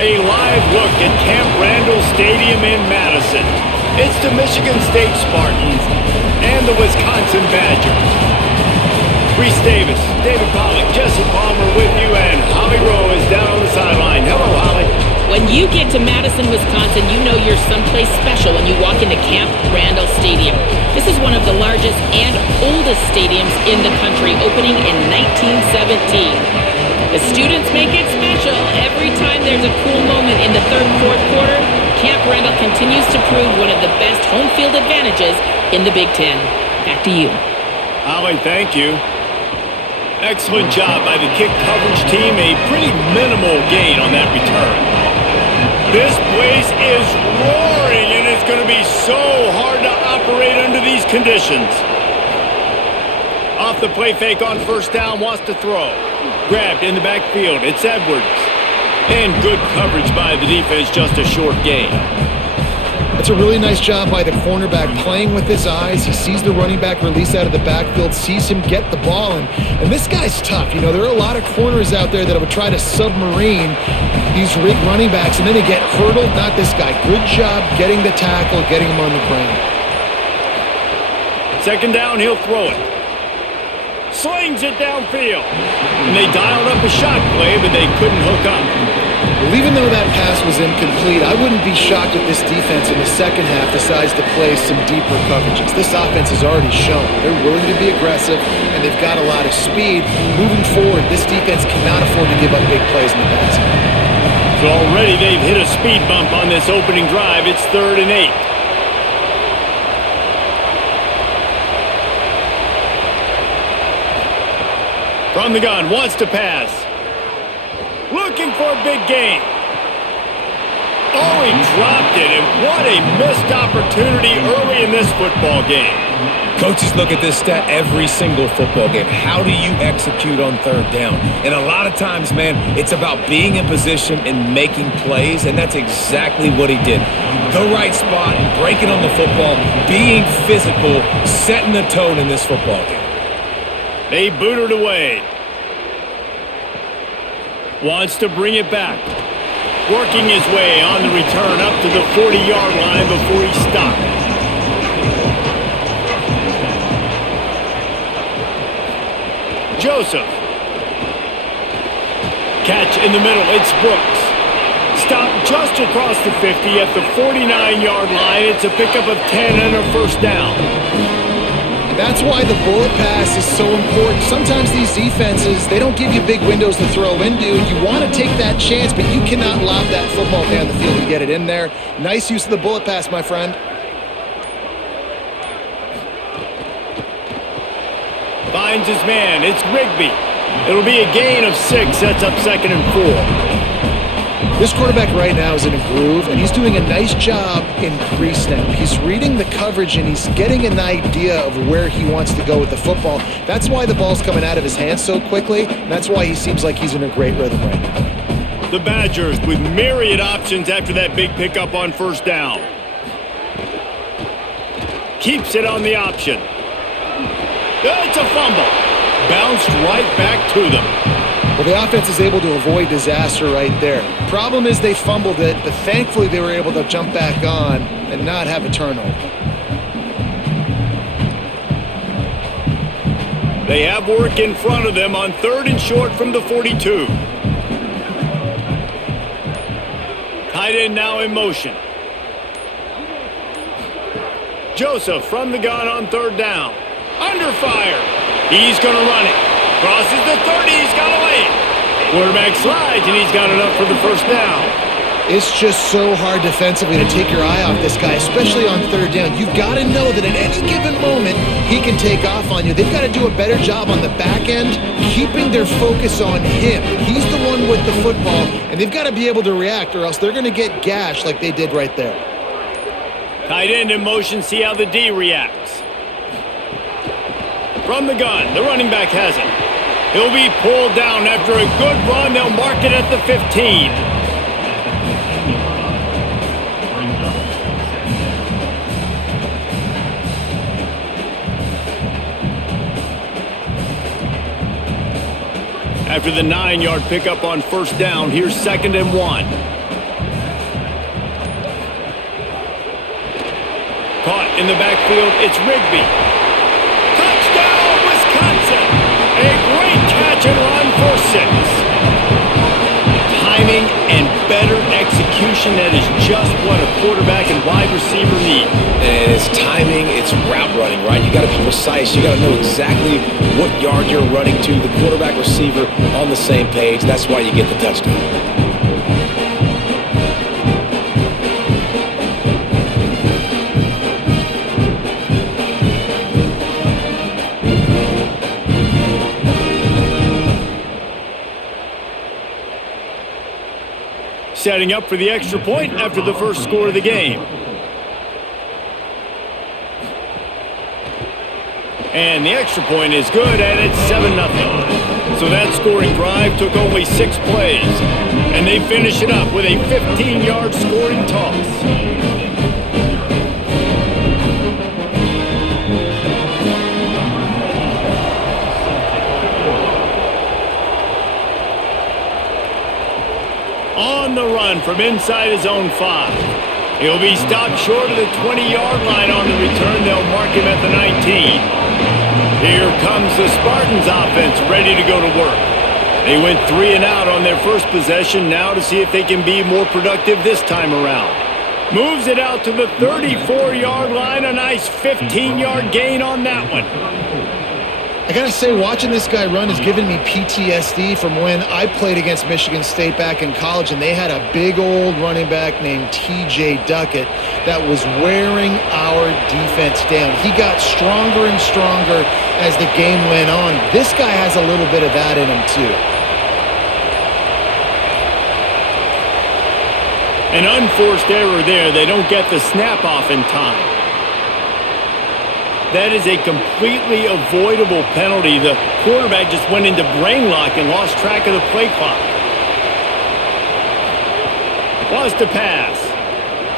A live look at Camp Randall Stadium in Madison. It's the Michigan State Spartans and the Wisconsin Badgers. Reese Davis, David Pollack, Jesse Palmer with you, and Holly Rowe is down on the sideline. Hello, Holly. When you get to Madison, Wisconsin, you know you're someplace special when you walk into Camp Randall Stadium. This is one of the largest and oldest stadiums in the country, opening in 1917. The students make it special. Every time there's a cool moment in the third and fourth quarter, Camp Randall continues to prove one of the best home field advantages in the Big Ten. Back to you. Holly, thank you. Excellent job by the kick coverage team. A pretty minimal gain on that return. This place is roaring, and it's going to be so hard to operate under these conditions. Off the play fake on first down, wants to throw. Grabbed in the backfield. It's Edwards. And good coverage by the defense, just a short gain. That's a really nice job by the cornerback, playing with his eyes. He sees the running back release out of the backfield, sees him get the ball, and this guy's tough. You know, there are a lot of corners out there that would try to submarine these running backs, and then they get hurdled. Not this guy. Good job getting the tackle, getting him on the ground. Second down, he'll throw it. Slings it downfield. And they dialed up a shot play, but they couldn't hook up. Well, even though that pass was incomplete, I wouldn't be shocked if this defense in the second half decides to play some deeper coverages. This offense has already shown they're willing to be aggressive, and they've got a lot of speed. Moving forward, this defense cannot afford to give up big plays in the passing game. So already they've hit a speed bump on this opening drive. It's 3rd and 8. From the gun, wants to pass. Looking for a big gain. Oh, he dropped it, and what a missed opportunity early in this football game. Coaches look at this stat every single football game. How do you execute on third down? And a lot of times, man, it's about being in position and making plays, and that's exactly what he did. The right spot, breaking on the football, being physical, setting the tone in this football game. They boot it away. Wants to bring it back. Working his way on the return up to the 40-yard line before he stopped. Joseph. Catch in the middle. It's Brooks. Stopped just across the 50 at the 49-yard line. It's a pickup of 10 and a first down. That's why the bullet pass is so important. Sometimes these defenses, they don't give you big windows to throw into, and you want to take that chance, but you cannot lob that football down the field and get it in there. Nice use of the bullet pass, my friend. Finds his man. It's Rigby. It'll be a gain of 6. Sets up 2nd and 4. This quarterback right now is in a groove, and he's doing a nice job in pre-snap. He's reading the coverage, and he's getting an idea of where he wants to go with the football. That's why the ball's coming out of his hands so quickly, and that's why he seems like he's in a great rhythm right now. The Badgers with myriad options after that big pickup on first down. Keeps it on the option. It's a fumble. Bounced right back to them. Well, the offense is able to avoid disaster right there. Problem is they fumbled it, but thankfully they were able to jump back on and not have a turnover. They have work in front of them on 3rd and short from the 42. Tight end now in motion. Joseph from the gun on 3rd down. Under fire. He's going to run it. Crosses the 30, he's got a lane. Quarterback slides, and he's got enough for the first down. It's just so hard defensively to take your eye off this guy, especially on 3rd down. You've got to know that at any given moment, he can take off on you. They've got to do a better job on the back end, keeping their focus on him. He's the one with the football, and they've got to be able to react, or else they're going to get gashed like they did right there. Tight end in motion, see how the D reacts. From the gun, the running back has it. He'll be pulled down after a good run. They'll mark it at the 15. After the 9-yard pickup on first down, here's 2nd and 1. Caught in the backfield, it's Rigby. Touchdown, Wisconsin! A great catch and run for 6. Timing and better execution, that is just what a quarterback and wide receiver need. And it's timing, it's route running, right? You got to be precise. You got to know exactly what yard you're running to. The quarterback receiver on the same page. That's why you get the touchdown. Setting up for the extra point after the first score of the game. And the extra point is good, and it's 7-0. So that scoring drive took only 6 plays. And they finish it up with a 15-yard scoring toss. On the run from inside his own 5. He'll be stopped short of the 20-yard line on the return. They'll mark him at the 19. Here comes the Spartans offense ready to go to work. They went 3 and out on their first possession, now to see if they can be more productive this time around. Moves it out to the 34-yard line. A nice 15-yard gain on that one. I gotta say, watching this guy run has given me PTSD from when I played against Michigan State back in college, and they had a big old running back named T.J. Duckett that was wearing our defense down. He got stronger and stronger as the game went on. This guy has a little bit of that in him, too. An unforced error there. They don't get the snap off in time. That is a completely avoidable penalty. The quarterback just went into brain lock and lost track of the play clock. Wants to pass.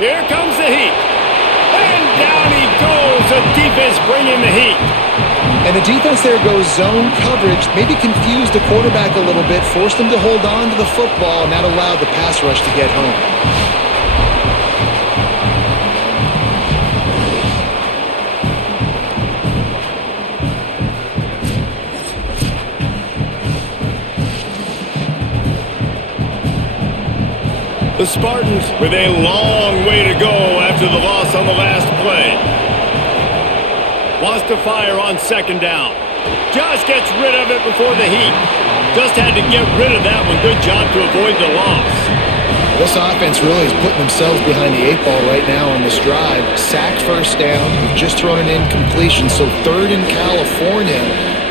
Here comes the heat. And down he goes. The defense bringing the heat. And the defense there goes zone coverage, maybe confused the quarterback a little bit, forced him to hold on to the football, and that allowed the pass rush to get home. The Spartans with a long way to go after the loss on the last play. Wants to fire on second down. Just gets rid of it before the heat. Just had to get rid of that one. Good job to avoid the loss. This offense really is putting themselves behind the 8 ball right now on this drive. Sack first down. You've just thrown an incompletion, so 3rd in California.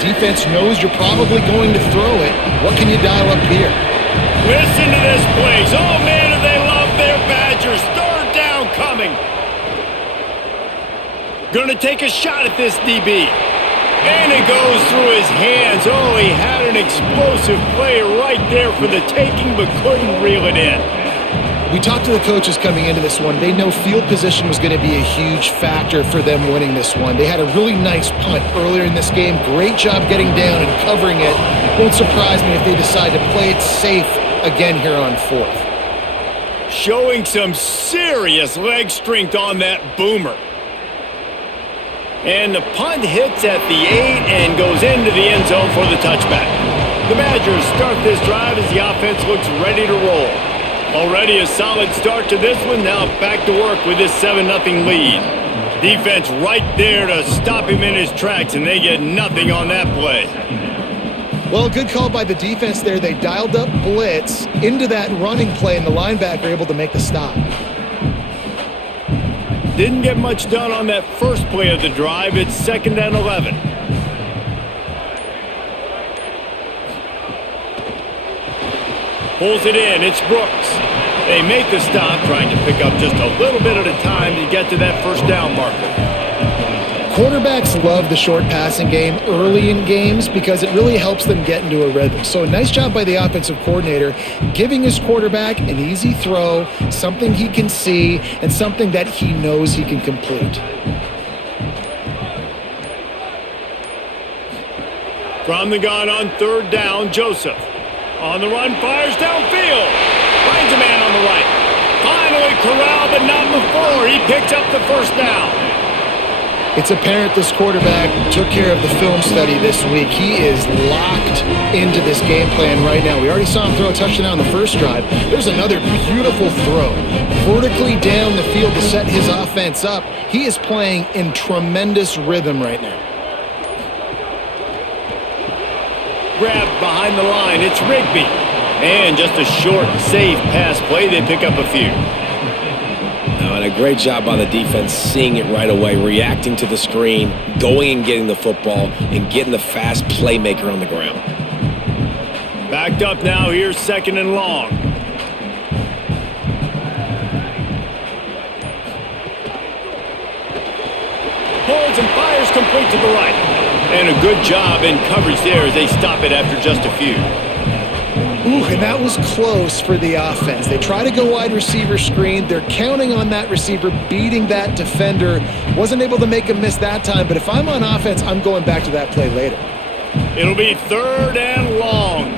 Defense knows you're probably going to throw it. What can you dial up here? Listen to this place. Oh, man, do they love their Badgers. 3rd down coming. Gonna take a shot at this DB. And it goes through his hands. Oh, he had an explosive play right there for the taking, but couldn't reel it in. We talked to the coaches coming into this one. They know field position was going to be a huge factor for them winning this one. They had a really nice punt earlier in this game. Great job getting down and covering it. Won't surprise me if they decide to play it safe again here on 4th. Showing some serious leg strength on that boomer. And the punt hits at the 8 and goes into the end zone for the touchback. The Badgers start this drive as the offense looks ready to roll. Already a solid start to this one. Now back to work with this 7-0 lead. Defense right there to stop him in his tracks, and they get nothing on that play. Well, good call by the defense there. They dialed up blitz into that running play, and the linebacker able to make the stop. Didn't get much done on that first play of the drive. It's 2nd and 11. Pulls it in. It's Brooks. They make the stop, trying to pick up just a little bit at a time to get to that first down marker. Quarterbacks love the short passing game early in games because it really helps them get into a rhythm. So a nice job by the offensive coordinator giving his quarterback an easy throw, something he can see, and something that he knows he can complete. From the gun on 3rd down, Joseph. On the run, fires downfield. Finds a man on the right. Finally corralled, but not before. He picks up the first down. It's apparent this quarterback took care of the film study this week. He is locked into this game plan right now. We already saw him throw a touchdown on the first drive. There's another beautiful throw vertically down the field to set his offense up. He is playing in tremendous rhythm right now. Grabbed behind the line. It's Rigby. And just a short, safe pass play. They pick up a few. And a great job by the defense seeing it right away, reacting to the screen, going and getting the football, and getting the fast playmaker on the ground. Backed up now. Here's 2nd and long. Holds and fires complete to the right. And a good job in coverage there as they stop it after just a few. Ooh, and that was close for the offense. They try to go wide receiver screen. They're counting on that receiver beating that defender. Wasn't able to make a miss that time, but if I'm on offense, I'm going back to that play later. It'll be 3rd and long.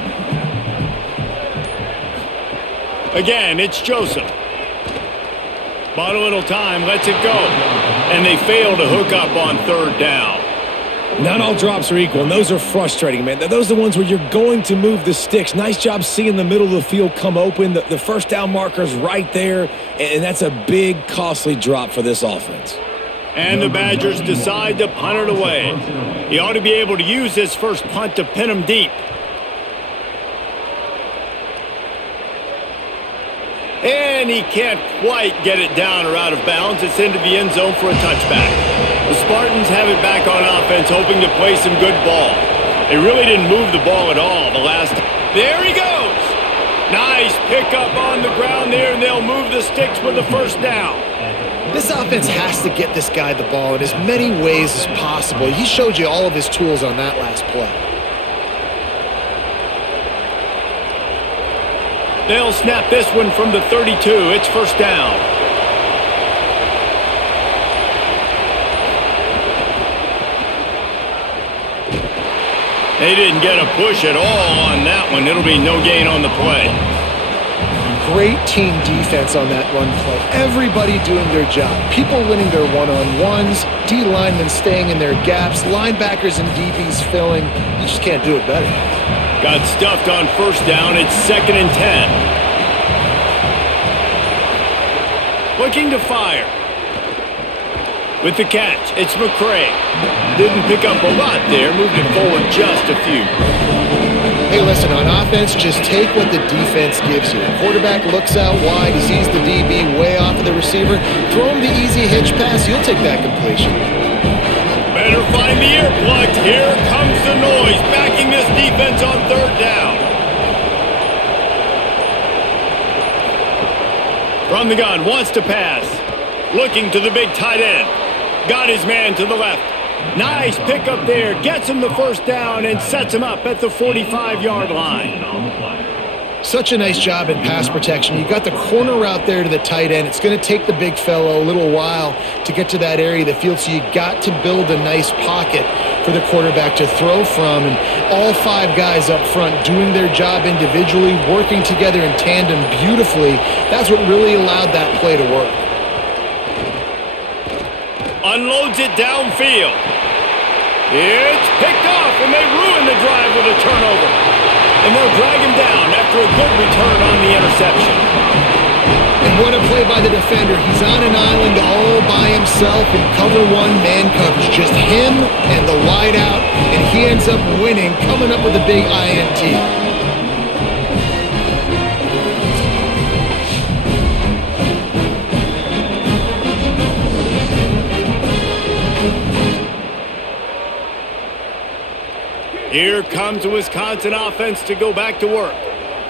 Again, it's Joseph. Bought a little time, lets it go. And they fail to hook up on 3rd down. Not all drops are equal, and those are frustrating, man. Those are the ones where you're going to move the sticks. Nice job seeing the middle of the field come open. The first down marker's right there, and that's a big, costly drop for this offense. And the Badgers decide to punt it away. He ought to be able to use this first punt to pin him deep. And he can't quite get it down or out of bounds. It's into the end zone for a touchback. The Spartans have it back on offense, hoping to play some good ball. They really didn't move the ball at all the last time. There he goes! Nice pickup on the ground there, and they'll move the sticks with the first down. This offense has to get this guy the ball in as many ways as possible. He showed you all of his tools on that last play. They'll snap this one from the 32. It's first down. They didn't get a push at all on that one. It'll be no gain on the play. Great team defense on that run play. Everybody doing their job. People winning their one-on-ones, D linemen staying in their gaps, linebackers and DBs filling. You just can't do it better. Got stuffed on first down. It's 2nd and 10. Looking to fire. With the catch, it's McCray. Didn't pick up a lot there. Moved it forward just a few. Hey, listen, on offense, just take what the defense gives you. Quarterback looks out wide. He sees the DB way off of the receiver. Throw him the easy hitch pass. You'll take that completion. Better find the earplugs. Here comes the noise, backing this defense on 3rd down. From the gun, wants to pass. Looking to the big tight end. Got his man to the left. Nice pickup there. Gets him the first down and sets him up at the 45-yard line. Such a nice job in pass protection. You got the corner route there to the tight end. It's going to take the big fellow a little while to get to that area of the field, so you got to build a nice pocket for the quarterback to throw from. And all 5 guys up front doing their job individually, working together in tandem beautifully. That's what really allowed that play to work. Unloads it downfield. It's picked off, and they ruin the drive with a turnover. And they'll drag him down after a good return on the interception. And what a play by the defender. He's on an island all by himself in cover 1 man coverage. Just him and the wide out, and he ends up winning, coming up with a big INT. Here comes the Wisconsin offense to go back to work.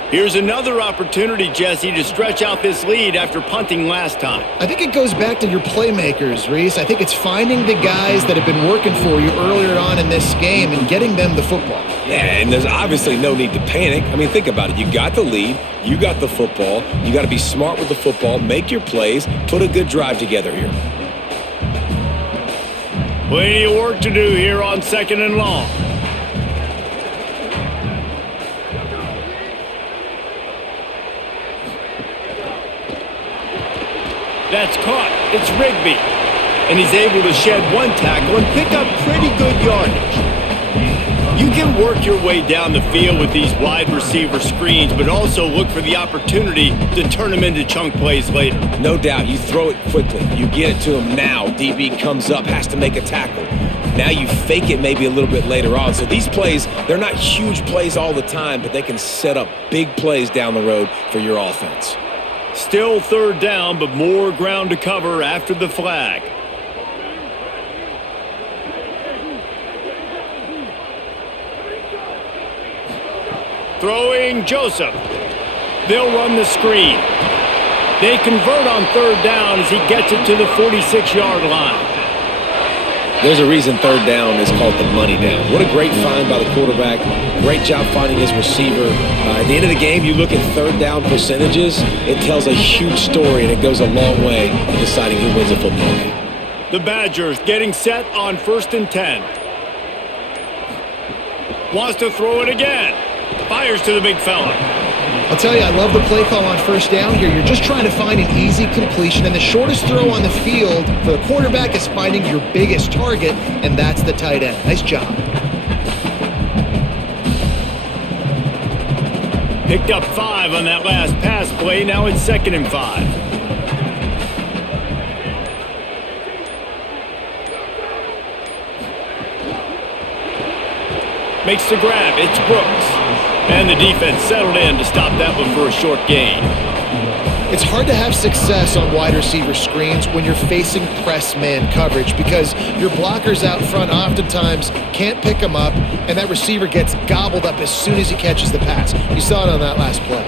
Here's another opportunity, Jesse, to stretch out this lead after punting last time. I think it goes back to your playmakers, Reese. I think it's finding the guys that have been working for you earlier on in this game and getting them the football. Yeah, and there's obviously no need to panic. I mean, think about it. You got the lead. You got the football. You got to be smart with the football, make your plays, put a good drive together here. Plenty of work to do here on 2nd and long. That's caught. It's Rigby. and he's able to shed one tackle and pick up pretty good yardage. You can work your way down the field with these wide receiver screens, but also look for the opportunity to turn them into chunk plays later. No doubt, you throw it quickly. You get it to him now. DB comes up, has to make a tackle. Now you fake it maybe a little bit later on. So these plays, they're not huge plays all the time, but they can set up big plays down the road for your offense. Still third down, but more ground to cover after the flag. Throwing Joseph. They'll run the screen. They convert on third down as he gets it to the 46-yard line. There's a reason third down is called the money down. What a great find by the quarterback. Great job finding his receiver. At the end of the game, you look at third down percentages, it tells a huge story, and it goes a long way in deciding who wins a football game. The Badgers getting set on 1st and 10. Wants to throw it again. Fires to the big fella. I'll tell you, I love the play call on first down here. You're just trying to find an easy completion, and the shortest throw on the field for the quarterback is finding your biggest target, and that's the tight end. Nice job. Picked up 5 on that last pass play. Now it's 2nd and 5. Makes the grab. It's Brooks. And the defense settled in to stop that one for a short gain. It's hard to have success on wide receiver screens when you're facing press man coverage because your blockers out front oftentimes can't pick them up, and that receiver gets gobbled up as soon as he catches the pass. You saw it on that last play.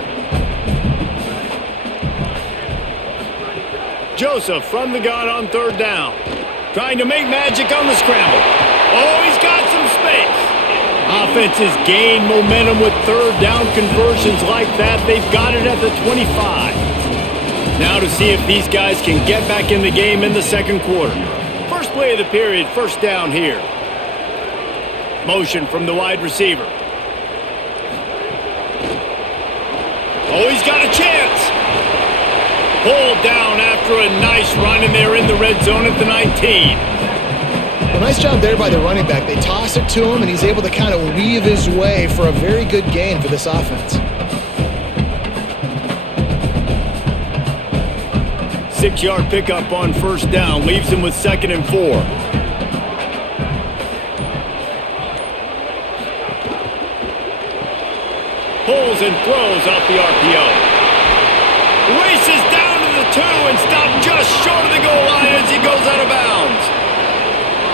Joseph from the gun on third down. Trying to make magic on the scramble. Oh, he's got some space. Offenses gain momentum with third down conversions like that. They've got it at the 25. Now to see if these guys can get back in the game in the second quarter. First play of the period, first down here. Motion from the wide receiver. Oh, he's got a chance. Pulled down after a nice run, and they're in the red zone at the 19. Well, nice job there by the running back. They toss it to him, and he's able to kind of weave his way for a very good gain for this offense. 6-yard pickup on first down. Leaves him with 2nd and 4. Pulls and throws off the RPO. Races down to the 2 and stopped just short of the goal line as he goes out of bounds.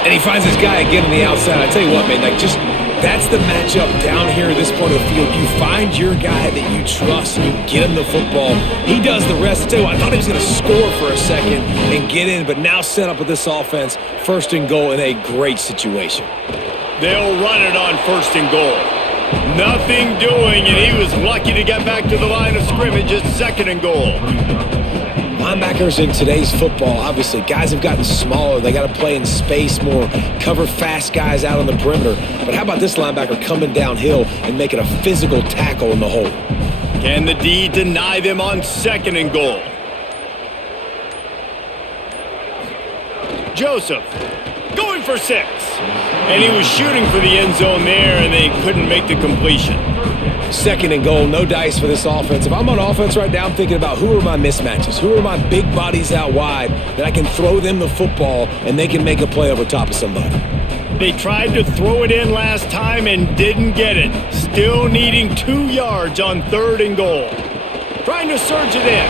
And he finds his guy again on the outside. I tell you what, man, that's the matchup down here at this part of the field. You find your guy that you trust, and you get him the football. He does the rest. I tell you what, I thought he was going to score for a second and get in, but now set up with this offense, 1st and goal in a great situation. They'll run it on 1st and goal. Nothing doing, and he was lucky to get back to the line of scrimmage at 2nd and goal. Linebackers in today's football, obviously, guys have gotten smaller. They got to play in space more, cover fast guys out on the perimeter. But how about this linebacker coming downhill and making a physical tackle in the hole? Can the D deny them on 2nd and goal? Joseph going for 6. And he was shooting for the end zone there, and they couldn't make the completion. 2nd and goal, no dice for this offense. If I'm on offense right now, I'm thinking about who are my mismatches? Who are my big bodies out wide that I can throw them the football and they can make a play over top of somebody? They tried to throw it in last time and didn't get it. Still needing 2 yards on 3rd and goal. Trying to surge it in.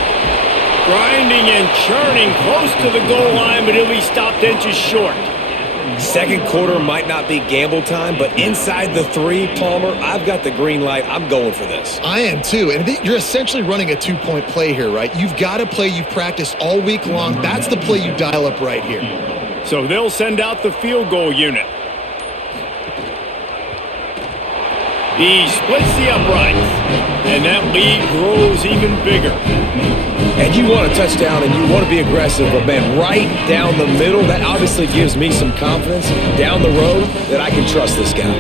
Grinding and churning close to the goal line, but he'll be stopped inches short. Second quarter might not be gamble time, but inside the 3, Palmer, I've got the green light. I'm going for this. I am too, and you're essentially running a 2-point play here, right? You've got a play you've practiced all week long. That's the play you dial up right here. So they'll send out the field goal unit. He splits the uprights, and that lead grows even bigger. And you want a touchdown and you want to be aggressive, but man, right down the middle, that obviously gives me some confidence down the road that I can trust this guy.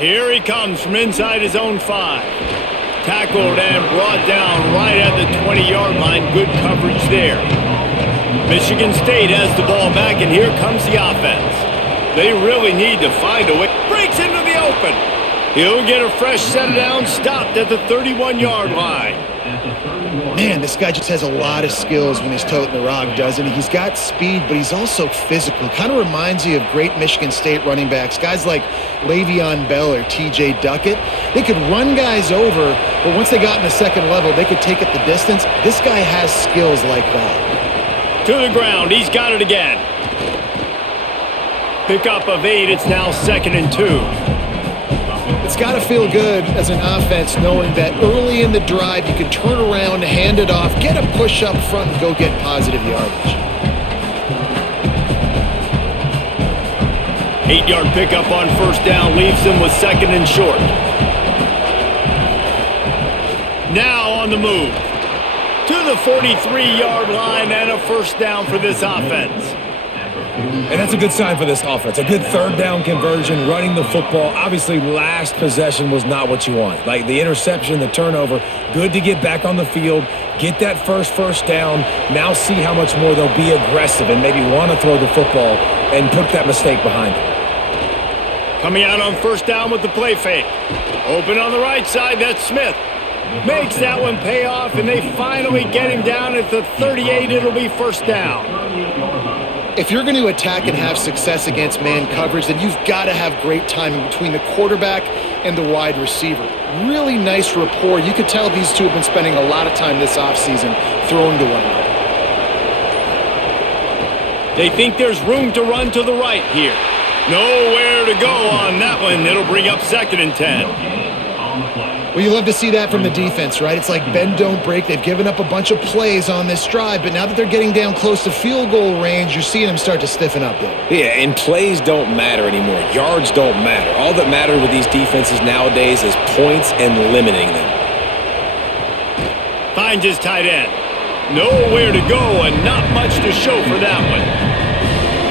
Here he comes from inside his own 5. Tackled and brought down right at the 20-yard line. Good coverage there. Michigan State has the ball back, and here comes the offense. They really need to find a way. Breaks into the open. He'll get a fresh set of downs, stopped at the 31-yard line. Man, this guy just has a lot of skills when he's toting the rock, doesn't he? He's got speed, but he's also physical. Kind of reminds you of great Michigan State running backs, guys like Le'Veon Bell or T.J. Duckett. They could run guys over, but once they got in the second level, they could take it the distance. This guy has skills like that. To the ground, he's got it again. Pickup of 8, it's now 2nd and 2. It's got to feel good as an offense knowing that early in the drive you can turn around, hand it off, get a push up front, and go get positive yardage. 8-yard pickup on first down leaves them with 2nd and short. Now on the move. To the 43-yard line and a first down for this offense. And that's a good sign for this offense. A good third down conversion, running the football. Obviously, last possession was not what you want. Like the interception, the turnover, good to get back on the field, get that first down. Now see how much more they'll be aggressive and maybe want to throw the football and put that mistake behind them. Coming out on first down with the play fake. Open on the right side, that's Smith. Makes that one pay off, and they finally get him down at the 38. It'll be first down. If you're going to attack and have success against man coverage, then you've got to have great timing between the quarterback and the wide receiver. Really nice rapport. You could tell these two have been spending a lot of time this offseason throwing to one another. They think there's room to run to the right here. Nowhere to go on that one. It'll bring up 2nd and 10. Well, you love to see that from the defense, right? It's like bend, don't break. They've given up a bunch of plays on this drive, but now that they're getting down close to field goal range, you're seeing them start to stiffen up there. Yeah, and plays don't matter anymore. Yards don't matter. All that matters with these defenses nowadays is points and limiting them. Finds his tight end. Nowhere to go and not much to show for that one.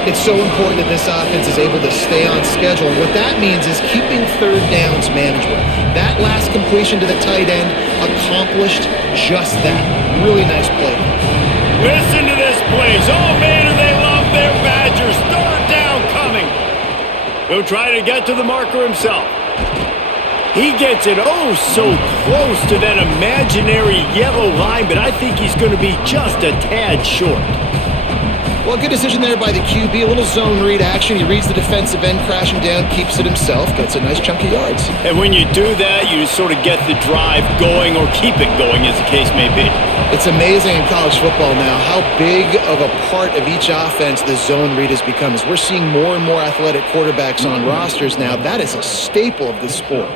It's so important that this offense is able to stay on schedule. And what that means is keeping third downs manageable. That last completion to the tight end accomplished just that. Really nice play. Listen to this place. Oh, man, do they love their Badgers. Third down coming. He'll try to get to the marker himself. He gets it so close to that imaginary yellow line, but I think he's going to be just a tad short. Well, good decision there by the QB. A little zone read action. He reads the defensive end crashing down, keeps it himself, gets a nice chunk of yards. And when you do that, you sort of get the drive going or keep it going, as the case may be. It's amazing in college football now how big of a part of each offense the zone read has become. As we're seeing more and more athletic quarterbacks on rosters now, that is a staple of the sport.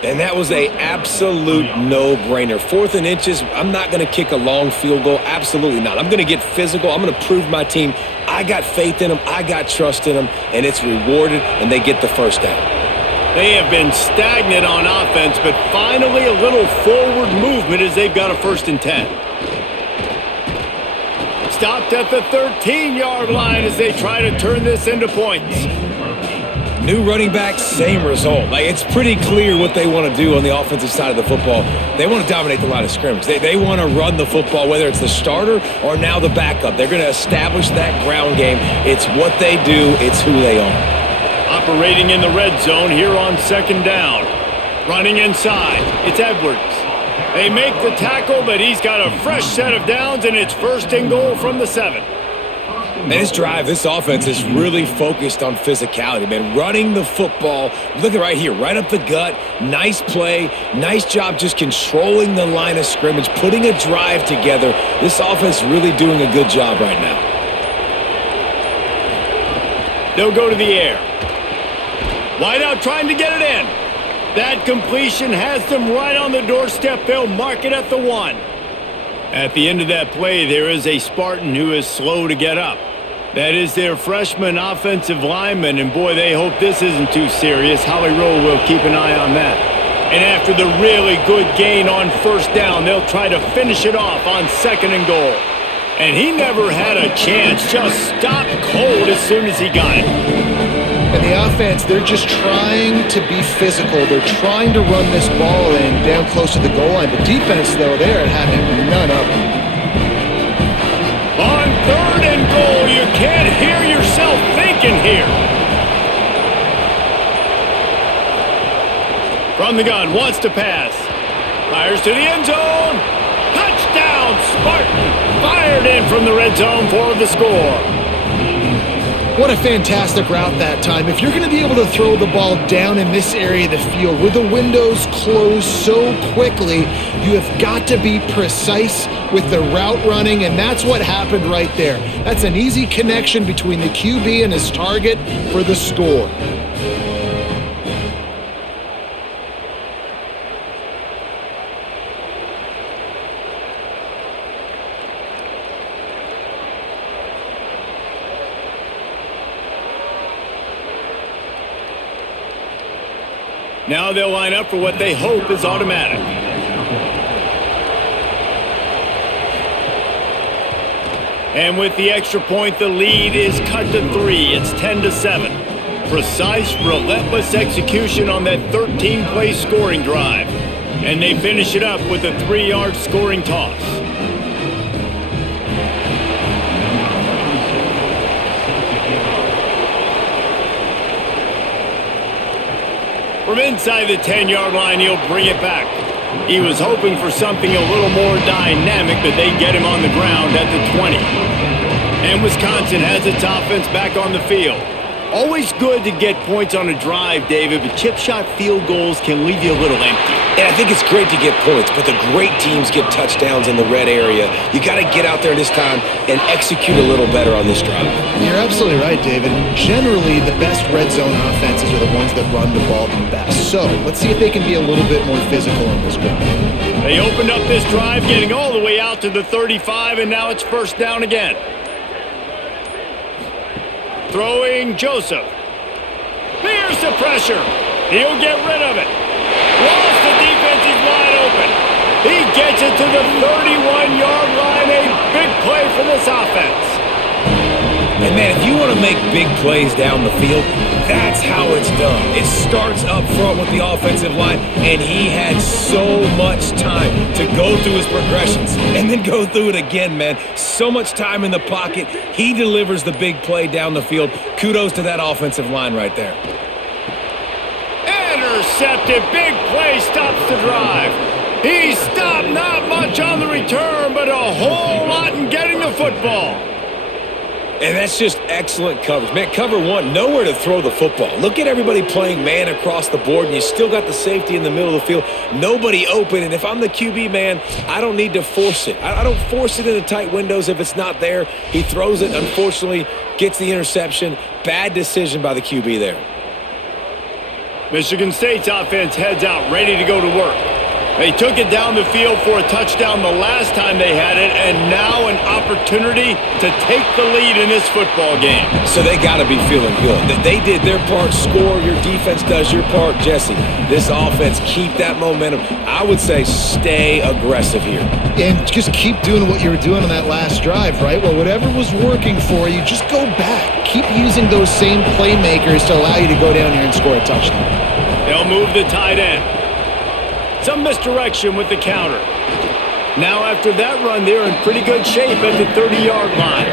And that was an absolute no-brainer. 4th and inches, I'm not going to kick a long field goal. Absolutely not. I'm going to get physical. I'm going to prove my team I got faith in them. I got trust in them. And it's rewarded, and they get the first down. They have been stagnant on offense, but finally a little forward movement as they've got a 1st and 10. Stopped at the 13-yard line as they try to turn this into points. New running back, same result. Like, it's pretty clear what they want to do on the offensive side of the football. They want to dominate the line of scrimmage. They want to run the football, whether it's the starter or now the backup. They're going to establish that ground game. It's what they do. It's who they are. Operating in the red zone here on 2nd down. Running inside. It's Edwards. They make the tackle, but he's got a fresh set of downs, and it's 1st and goal from the 7. And this drive, this offense is really focused on physicality, man. Running the football. Look at right here, right up the gut. Nice play. Nice job just controlling the line of scrimmage, putting a drive together. This offense really doing a good job right now. They'll go to the air. Wide out trying to get it in. That completion has them right on the doorstep. They'll mark it at the 1. At the end of that play, there is a Spartan who is slow to get up. That is their freshman offensive lineman, and boy, they hope this isn't too serious. Holly Rowe will keep an eye on that. And after the really good gain on 1st down, they'll try to finish it off on 2nd and goal. And he never had a chance, just stopped cold as soon as he got it. And And the offense, they're just trying to be physical. They're trying to run this ball in down close to the goal line. The defense, though, they're having none of it. On 3rd and goal, you can't hear yourself thinking here. From the gun, wants to pass. Fires to the end zone. Touchdown, Spartan. Fired in from the red zone for the score. What a fantastic route that time. If you're going to be able to throw the ball down in this area of the field where the windows close so quickly, you have got to be precise with the route running, and that's what happened right there. That's an easy connection between the QB and his target for the score. Now they'll line up for what they hope is automatic. And with the extra point, the lead is cut to 3. It's 10-7. Precise, relentless execution on that 13-play scoring drive. And they finish it up with a 3-yard scoring toss. From inside the 10-yard line, he'll bring it back. He was hoping for something a little more dynamic, but they get him on the ground at the 20. And Wisconsin has its offense back on the field. Always good to get points on a drive, David, but chip shot field goals can leave you a little empty. And I think it's great to get points, but the great teams get touchdowns in the red area. You got to get out there this time and execute a little better on this drive. You're absolutely right, David. Generally, the best red zone offenses are the ones that run the ball the best. So let's see if they can be a little bit more physical on this drive. They opened up this drive, getting all the way out to the 35, and now it's first down again. Throwing Joseph. Here's the pressure. He'll get rid of it. Lost the defense, he's wide open. He gets it to the 31-yard line. A big play for this offense. And man, if you want to make big plays down the field, that's how it's done. It starts up front with the offensive line, and he had so much time to go through his progressions and then go through it again, man. So much time in the pocket. He delivers the big play down the field. Kudos to that offensive line right there. Intercepted. Big play stops the drive. He stopped, not much on the return, but a whole lot in getting the football. And that's just excellent coverage. Man, cover one, nowhere to throw the football. Look at everybody playing man across the board, and you still got the safety in the middle of the field. Nobody open, and if I'm the QB, man, I don't need to force it. I don't force it into tight windows if it's not there. He throws it, unfortunately, gets the interception. Bad decision by the QB there. Michigan State's offense heads out, ready to go to work. They took it down the field for a touchdown the last time they had it, and now an opportunity to take the lead in this football game. So they got to be feeling good. That they did their part, score, your defense does your part, Jesse. This offense, keep that momentum. I would say stay aggressive here. And just keep doing what you were doing on that last drive, right? Well, whatever was working for you, just go back. Keep using those same playmakers to allow you to go down here and score a touchdown. They'll move the tight end. Some misdirection with the counter. Now after that run, they're in pretty good shape at the 30-yard line.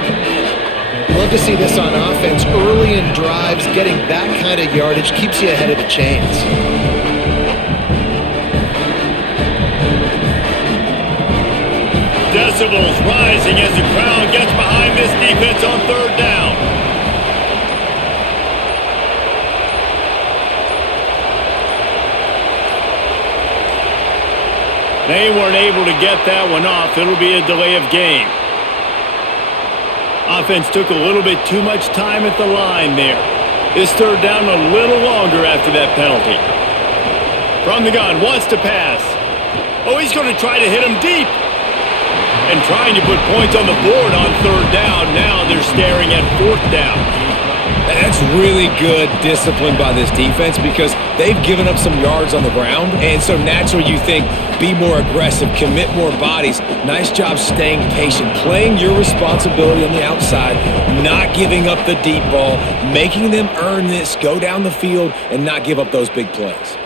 Love to see this on offense. Early in drives, getting that kind of yardage keeps you ahead of the chains. Decibels rising as the crowd gets behind this defense on third down. They weren't able to get that one off. It'll be a delay of game. Offense took a little bit too much time at the line there. This third down a little longer after that penalty. From the gun, wants to pass. Oh, he's going to try to hit him deep. And trying to put points on the board on third down. Now they're staring at fourth down. That's really good discipline by this defense because they've given up some yards on the ground, and so naturally you think, be more aggressive, commit more bodies. Nice job staying patient, playing your responsibility on the outside, not giving up the deep ball, making them earn this, go down the field, and not give up those big plays.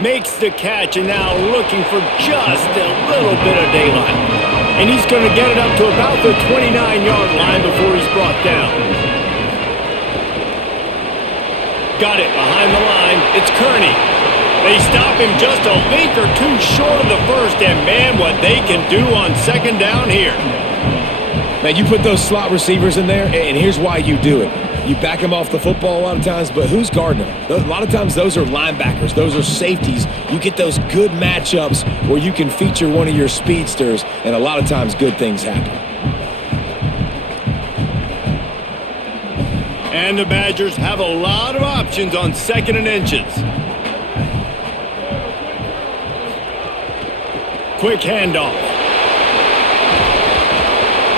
Makes the catch and now looking for just a little bit of daylight. And he's going to get it up to about the 29-yard line before he's brought down. Got it behind the line. It's Kearney. They stop him just a link or two short of the first, and man, what they can do on second down here. Man, you put those slot receivers in there, and here's why you do it. You back them off the football a lot of times, but who's guarding them? A lot of times those are linebackers. Those are safeties. You get those good matchups where you can feature one of your speedsters, and a lot of times good things happen. And the Badgers have a lot of options on second and inches. Quick handoff.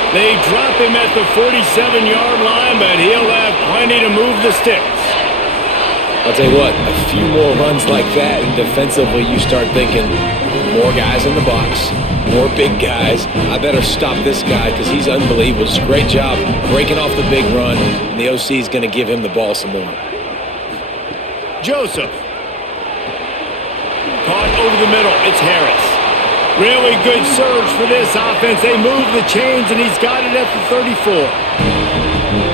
They drop him at the 47-yard line, but he'll have plenty to move the sticks. I'll tell you what, a few more runs like that, and defensively you start thinking, more guys in the box, more big guys. I better stop this guy because he's unbelievable. It's a great job breaking off the big run, and the OC is going to give him the ball some more. Joseph. Caught over the middle. It's Harris. Really good surge for this offense. They move the chains, and he's got it at the 34.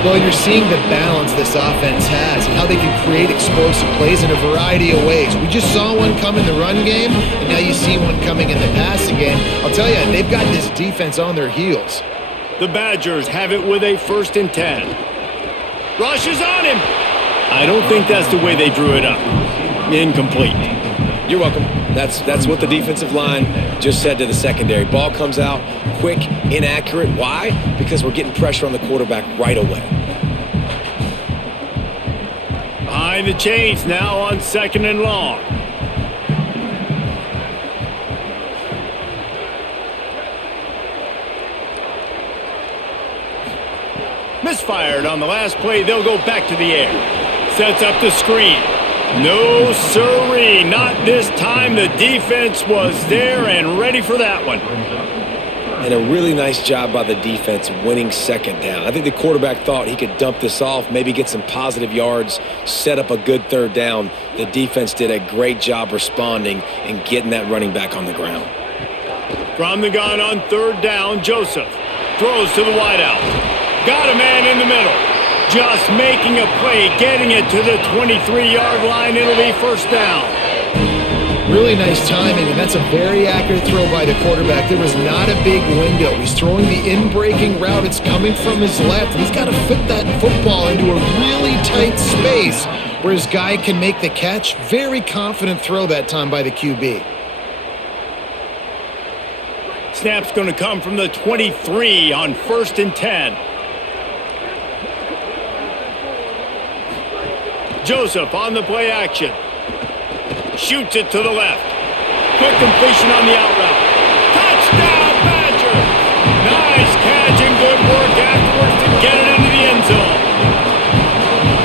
Well, you're seeing the balance this offense has and how they can create explosive plays in a variety of ways. We just saw one come in the run game, and now you see one coming in the passing game. I'll tell you, they've got this defense on their heels. The Badgers have it with a 1st and 10. Rush is on him. I don't think that's the way they drew it up. Incomplete. You're welcome. That's what the defensive line just said to the secondary. Ball comes out quick, inaccurate. Why? Because we're getting pressure on the quarterback right away. Behind the chains now on 2nd and long. Misfired on the last play. They'll go back to the air. Sets up the screen. No siree, not this time. The defense was there and ready for that one. And a really nice job by the defense winning 2nd down. I think the quarterback thought he could dump this off, maybe get some positive yards, set up a good 3rd down. The defense did a great job responding and getting that running back on the ground. From the gun on 3rd down, Joseph throws to the wideout. Got a man in the middle. Just making a play, getting it to the 23-yard line. It'll be 1st down. Really nice timing, and that's a very accurate throw by the quarterback. There was not a big window. He's throwing the in-breaking route. It's coming from his left, and he's got to fit that football into a really tight space where his guy can make the catch. Very confident throw that time by the QB. Snap's going to come from the 23 on 1st and 10. Joseph on the play action. Shoots it to the left. Quick completion on the out route. Touchdown, Badgers! Nice catch and good work afterwards to get it into the end zone.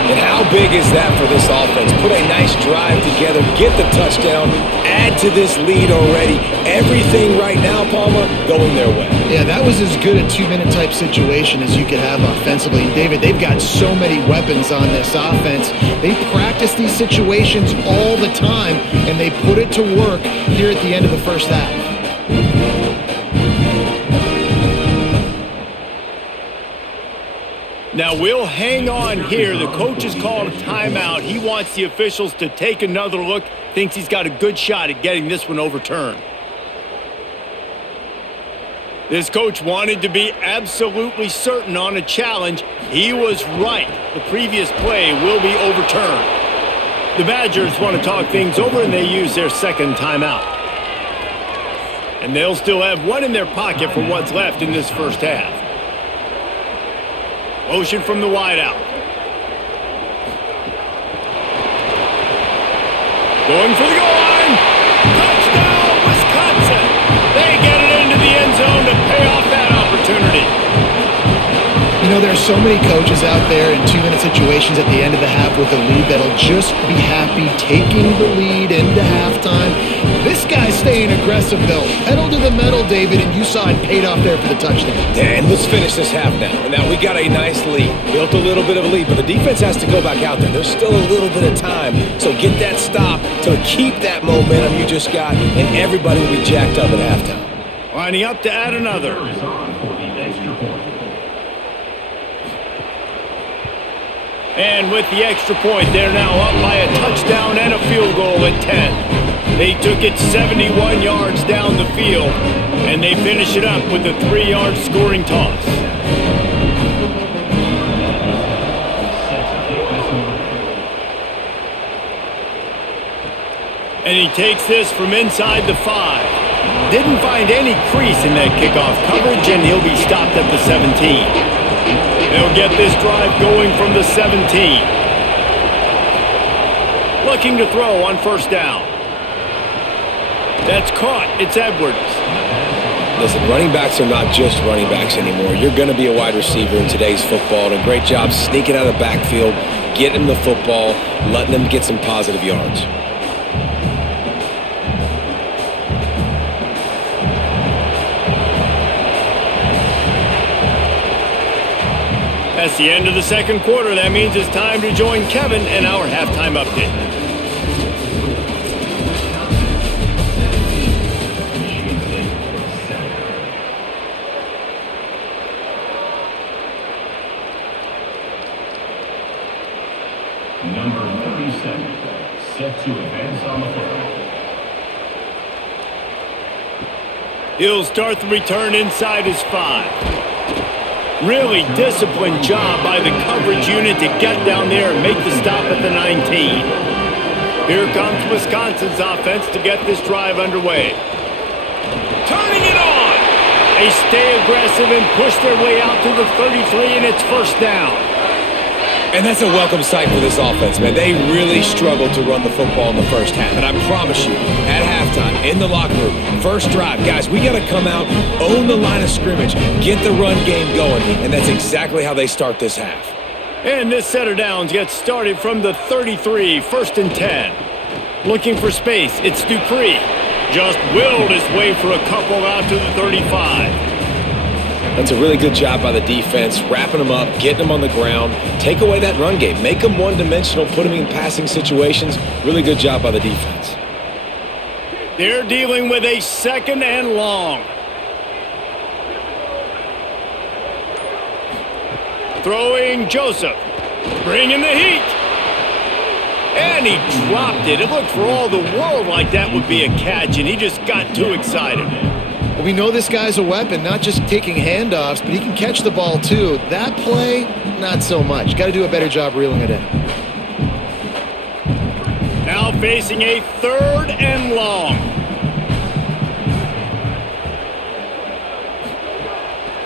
And how big is that for this offense? Put a nice drive together, get the touchdown, add to this lead already. Everything right now, Palmer, going their way. Yeah, that was as good a 2-minute type situation as you could have offensively. And David, they've got so many weapons on this offense. They practice these situations all the time, and they put it to work here at the end of the 1st half. Now we'll hang on here. The coach has called a timeout. He wants the officials to take another look. Thinks he's got a good shot at getting this one overturned. This coach wanted to be absolutely certain on a challenge. He was right. The previous play will be overturned. The Badgers want to talk things over, and they use their 2nd timeout. And they'll still have one in their pocket for what's left in this 1st half. Motion from the wideout. Going for the goal line. Touchdown, Wisconsin. They get it into the end zone to pay off that opportunity. You You know, there are so many coaches out there in 2-minute situations at the end of the half with a lead that'll just be happy taking the lead into halftime. This guy's staying aggressive, though. Pedal to the metal, David, and you saw it paid off there for the touchdown. Yeah, and let's finish this half now. Now, we got a nice lead. Built a little bit of a lead, but the defense has to go back out there. There's still a little bit of time, so get that stop to keep that momentum you just got, and everybody will be jacked up at halftime. Lining up to add another. And with the extra point, they're now up by a touchdown and a field goal at 10. They took it 71 yards down the field, and they finish it up with a 3-yard scoring toss. And he takes this from inside the 5. Didn't find any crease in that kickoff coverage, and he'll be stopped at the 17. They'll get this drive going from the 17. Looking to throw on first down. That's caught. It's Edwards. Listen, running backs are not just running backs anymore. You're going to be a wide receiver in today's football, and a great job sneaking out of the backfield, getting the football, letting them get some positive yards. That's the end of the second quarter. That means it's time to join Kevin in our halftime update. Number 37, set to advance on the football. He'll start the return inside his 5. Really disciplined job by the coverage unit to get down there and make the stop at the 19. Here comes Wisconsin's offense to get this drive underway. Turning it on! They stay aggressive and push their way out to the 33, and it's first down. And that's a welcome sight for this offense, man. They really struggled to run the football in the first half. And I promise you, at halftime, in the locker room, first drive, guys, we got to come out, own the line of scrimmage, get the run game going. And that's exactly how they start this half. And this set of downs gets started from the 33, first and 10. Looking for space, it's Dupree. Just willed his way for a couple out to the 35. That's a really good job by the defense, wrapping them up, getting them on the ground, take away that run game, make them one-dimensional, put them in passing situations. Really good job by the defense. They're dealing with a second and long. Throwing Joseph, bringing the heat. And he dropped it. It looked for all the world like that would be a catch, and he just got too excited. Well, we know this guy's a weapon, not just taking handoffs, but he can catch the ball too. That play, not so much. Got to do a better job reeling it in. Now facing a third and long.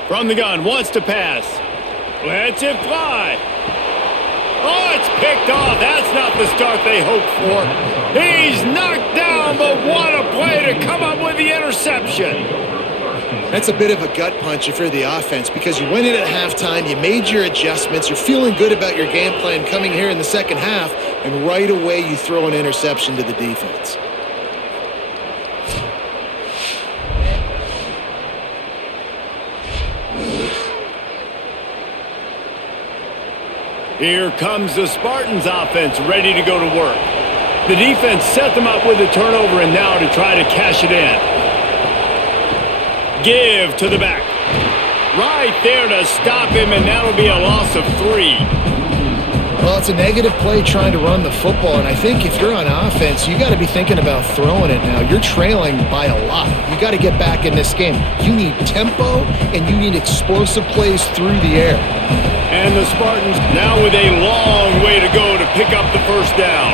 From the gun, wants to pass. Lets it fly. Oh, it's picked off. That's not the start they hoped for. He's knocked down, but what a play to come up with the interception. That's a bit of a gut punch if you're the offense, because you went in at halftime, you made your adjustments, you're feeling good about your game plan coming here in the second half, and right away you throw an interception to the defense. Here comes the Spartans offense ready to go to work. The defense set them up with a turnover, and now to try to cash it in. Give to the back. Right there to stop him, and that'll be a loss of 3. Well, it's a negative play trying to run the football, and I think if you're on offense, you got to be thinking about throwing it now. You're trailing by a lot. You got to get back in this game. You need tempo, and you need explosive plays through the air. And the Spartans now with a long way to go to pick up the first down.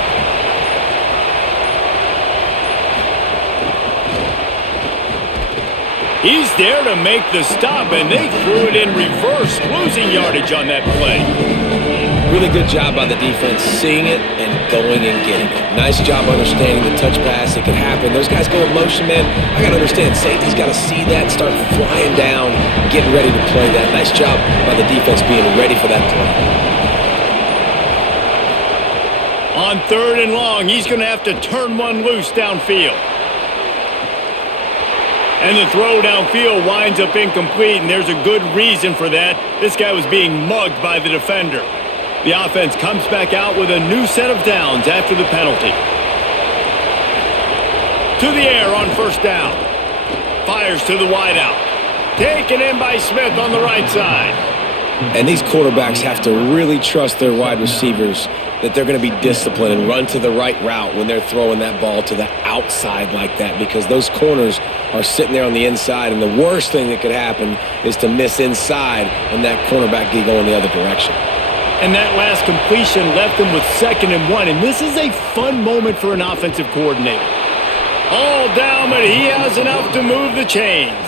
He's there to make the stop, and they threw it in reverse, losing yardage on that play. Really good job by the defense seeing it and going and getting it. Nice job understanding the touch pass. It could happen. Those guys go in motion, man. I got to understand. Safety's got to see that, start flying down, getting ready to play that. Nice job by the defense being ready for that play. On 3rd and long, he's going to have to turn one loose downfield. And the throw downfield winds up incomplete, and there's a good reason for that. This guy was being mugged by the defender. The offense comes back out with a new set of downs after the penalty. To the air on 1st down. Fires to the wideout. Taken in by Smith on the right side. And these quarterbacks have to really trust their wide receivers that they're going to be disciplined and run to the right route when they're throwing that ball to the outside like that, because those corners are sitting there on the inside, and the worst thing that could happen is to miss inside and that cornerback get going the other direction. And that last completion left them with 2nd and 1, and this is a fun moment for an offensive coordinator. All down, but he has enough to move the chains.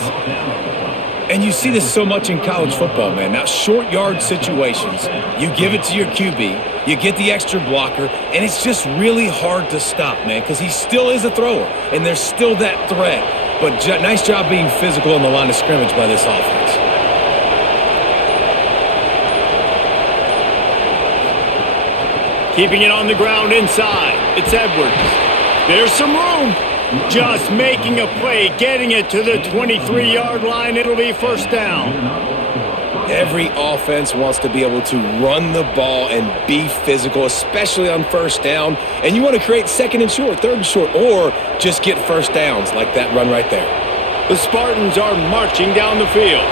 And you see this so much in college football, man. Now, short yard situations, you give it to your QB, you get the extra blocker, and it's just really hard to stop, man, because he still is a thrower, and there's still that threat. But nice job being physical on the line of scrimmage by this offense. Keeping it on the ground inside. It's Edwards. There's some room. Just making a play, getting it to the 23-yard line. It'll be 1st down. Every offense wants to be able to run the ball and be physical, especially on 1st down. And you want to create 2nd and short, 3rd and short, or just get 1st downs like that run right there. The Spartans are marching down the field.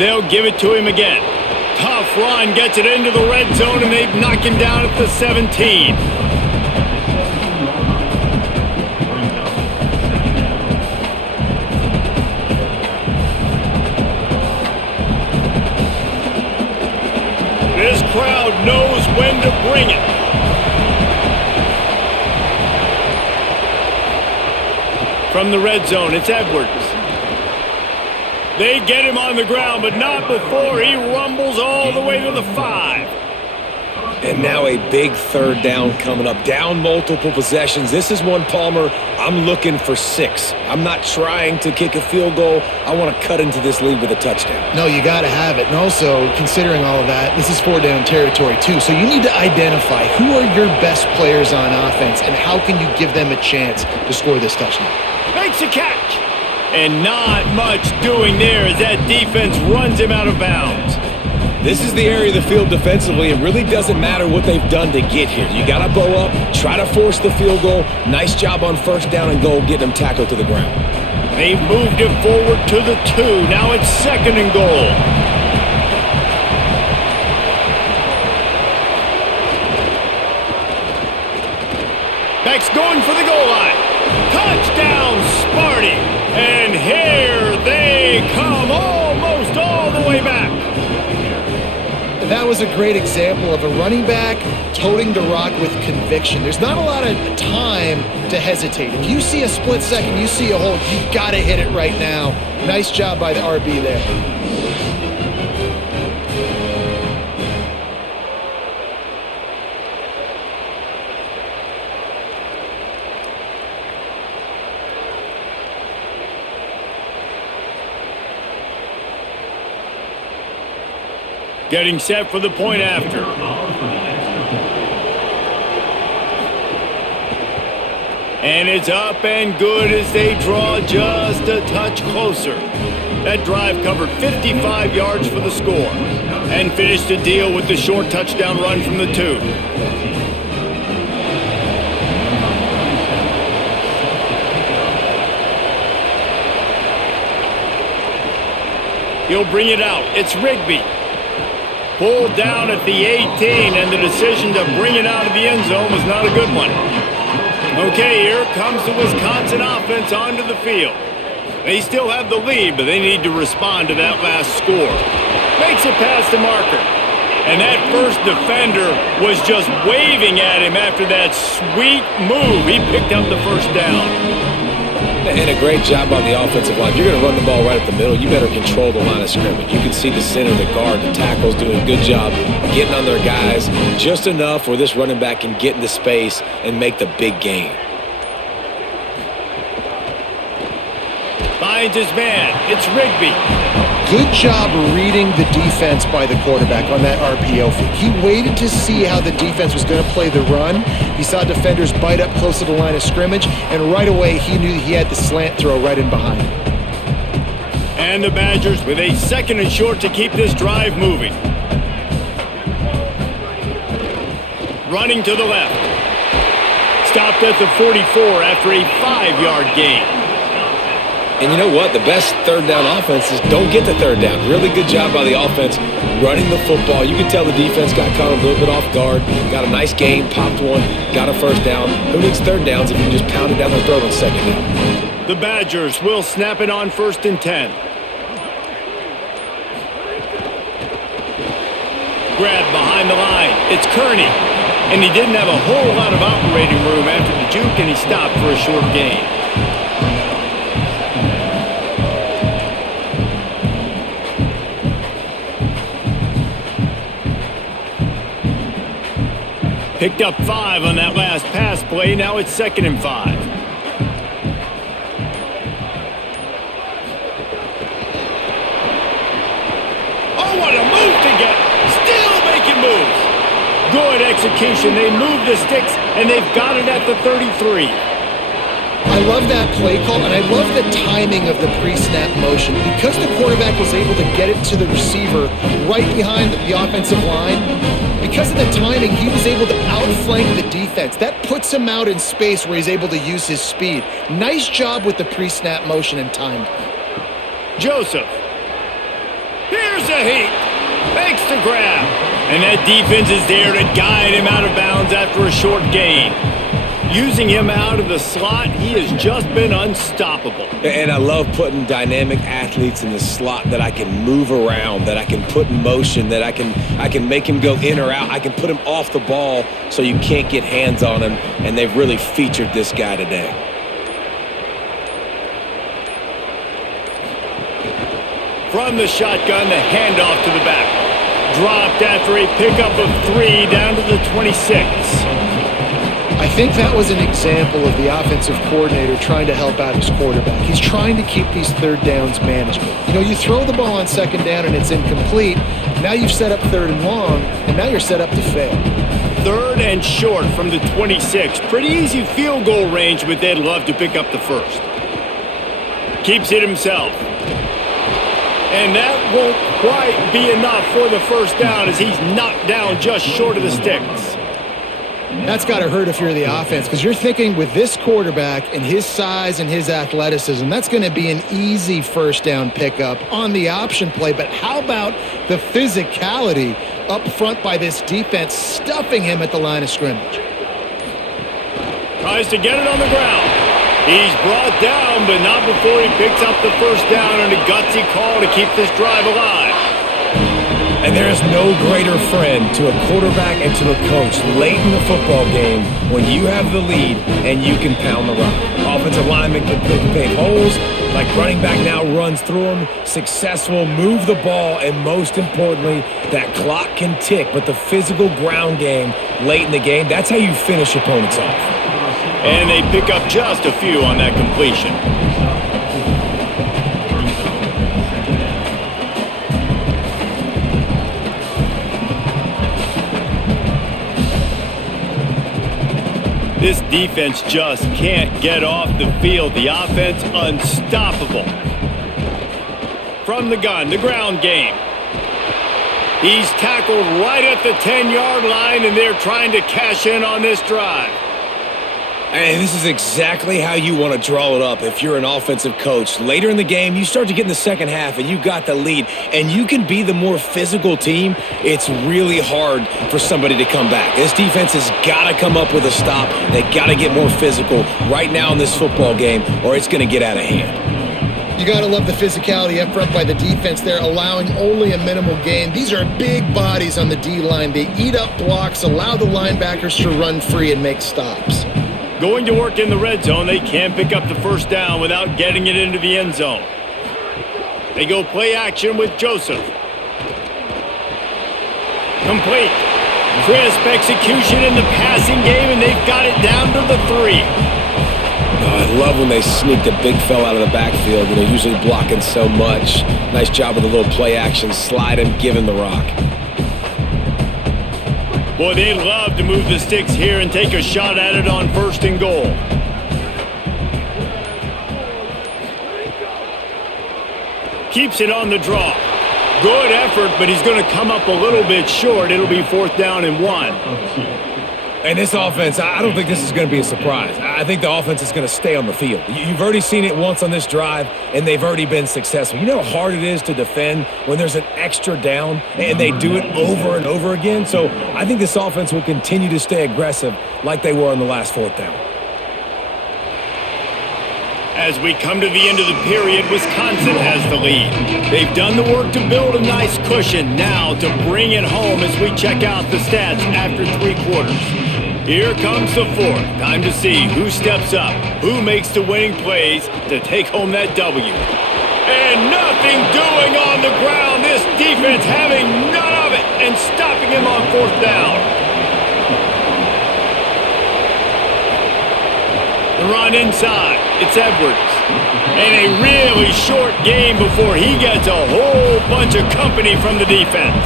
They'll give it to him again. Tough run, gets it into the red zone, and they knock him down at the 17. This crowd knows when to bring it. From the red zone, it's Edwards. They get him on the ground, but not before he rumbles all the way to the 5. And now a big 3rd down coming up. Down multiple possessions. This is one, Palmer, I'm looking for 6. I'm not trying to kick a field goal. I want to cut into this lead with a touchdown. No, you got to have it. And also, considering all of that, this is 4-down territory too. So you need to identify who are your best players on offense and how can you give them a chance to score this touchdown. Makes a catch. And not much doing there as that defense runs him out of bounds. This is the area of the field defensively. It really doesn't matter what they've done to get here. You got to bow up, try to force the field goal. Nice job on 1st down and goal, getting him tackled to the ground. They've moved him forward to the 2. Now it's 2nd and goal. Beck's going for the goal line. Touchdown, Sparty. And here they come, almost all the way back. That was a great example of a running back toting the rock with conviction. There's not a lot of time to hesitate. If you see a split second, you see a hole, you've got to hit it right now. Nice job by the RB there. Getting set for the point after. And it's up and good as they draw just a touch closer. That drive covered 55 yards for the score and finished the deal with the short touchdown run from the 2. He'll bring it out. It's Rigby. Pulled down at the 18, and the decision to bring it out of the end zone was not a good one. Okay, here comes the Wisconsin offense onto the field. They still have the lead, but they need to respond to that last score. Makes it past the marker. And that first defender was just waving at him after that sweet move. He picked up the 1st down. And a great job on the offensive line. You're going to run the ball right up the middle. You better control the line of scrimmage. You can see the center, the guard, the tackles doing a good job getting on their guys just enough where this running back can get into space and make the big gain. Finds his man. It's Rigby. Good job reading the defense by the quarterback on that RPO fake. He waited to see how the defense was going to play the run. He saw defenders bite up close to the line of scrimmage, and right away he knew he had the slant throw right in behind him. And the Badgers with a 2nd and short to keep this drive moving. Running to the left. Stopped at the 44 after a 5-yard gain. And you know what? The best third down offenses don't get the third down. Really good job by the offense running the football. You can tell the defense got caught a little bit off guard. Got a nice gain, popped one, got a first down. Who needs third downs if you can just pound it down their throat on 2nd down? The Badgers will snap it on 1st and 10. Grab behind the line. It's Kearney. And he didn't have a whole lot of operating room after the juke, and he stopped for a short gain. Picked up 5 on that last pass play. Now it's 2nd and 5. Oh, what a move to get. Still making moves. Good execution. They move the sticks, and they've got it at the 33. I love that play call, and I love the timing of the pre-snap motion. Because the quarterback was able to get it to the receiver right behind the offensive line, because of the timing, he was able to outflank the defense. That puts him out in space where he's able to use his speed. Nice job with the pre-snap motion and timing. Joseph. Here's a heat. Makes the grab. And that defense is there to guide him out of bounds after a short gain. Using him out of the slot, he has just been unstoppable. And I love putting dynamic athletes in the slot that I can move around, that I can put in motion, that I can make him go in or out. I can put him off the ball so you can't get hands on him, and they've really featured this guy today. From the shotgun, the handoff to the back. Dropped after a pickup of 3 down to the 26. I think that was an example of the offensive coordinator trying to help out his quarterback. He's trying to keep these third downs manageable. You know, you throw the ball on 2nd down and it's incomplete. Now you've set up 3rd and long, and now you're set up to fail. 3rd and short from the 26. Pretty easy field goal range, but they'd love to pick up the 1st. Keeps it himself. And that won't quite be enough for the 1st down as he's knocked down just short of the sticks. That's got to hurt if you're the offense, because you're thinking with this quarterback and his size and his athleticism, that's going to be an easy 1st down pickup on the option play. But how about the physicality up front by this defense, stuffing him at the line of scrimmage? Tries to get it on the ground. He's brought down, but not before he picks up the 1st down, and a gutsy call to keep this drive alive. And there is no greater friend to a quarterback and to a coach late in the football game when you have the lead and you can pound the rock. Offensive linemen can pick holes, like running back now runs through them, successful, move the ball, and most importantly, that clock can tick. But the physical ground game late in the game, that's how you finish opponents off. And they pick up just a few on that completion. This defense just can't get off the field. The offense unstoppable. From the gun, the ground game. He's tackled right at the 10-yard line, and they're trying to cash in on this drive. And this is exactly how you want to draw it up if you're an offensive coach. Later in the game, you start to get in the second half and you got the lead, and you can be the more physical team. It's really hard for somebody to come back. This defense has got to come up with a stop. They got to get more physical right now in this football game, or it's going to get out of hand. You got to love the physicality up front by the defense. They're allowing only a minimal gain. These are big bodies on the D-line. They eat up blocks, allow the linebackers to run free and make stops. Going to work in the red zone, they can't pick up the first down without getting it into the end zone. They go play action with Joseph. Complete. Crisp execution in the passing game, and they've got it down to the 3. Oh, I love when they sneak the big fella out of the backfield. You know, usually blocking so much. Nice job with a little play action. Slide him, give him the rock. Boy, they'd love to move the sticks here and take a shot at it on 1st and goal. Keeps it on the draw. Good effort, but he's going to come up a little bit short. It'll be 4th down and 1. And this offense, I don't think this is going to be a surprise. I think the offense is going to stay on the field. You've already seen it once on this drive, and they've already been successful. You know how hard it is to defend when there's an extra down, and they do it over and over again? So I think this offense will continue to stay aggressive like they were on the last 4th down. As we come to the end of the period, Wisconsin has the lead. They've done the work to build a nice cushion. Now to bring it home as we check out the stats after 3 quarters. Here comes the 4th. Time to see who steps up, who makes the winning plays to take home that W. And nothing doing on the ground. This defense having none of it and stopping him on 4th down. The run inside. It's Edwards. And a really short game before he gets a whole bunch of company from the defense.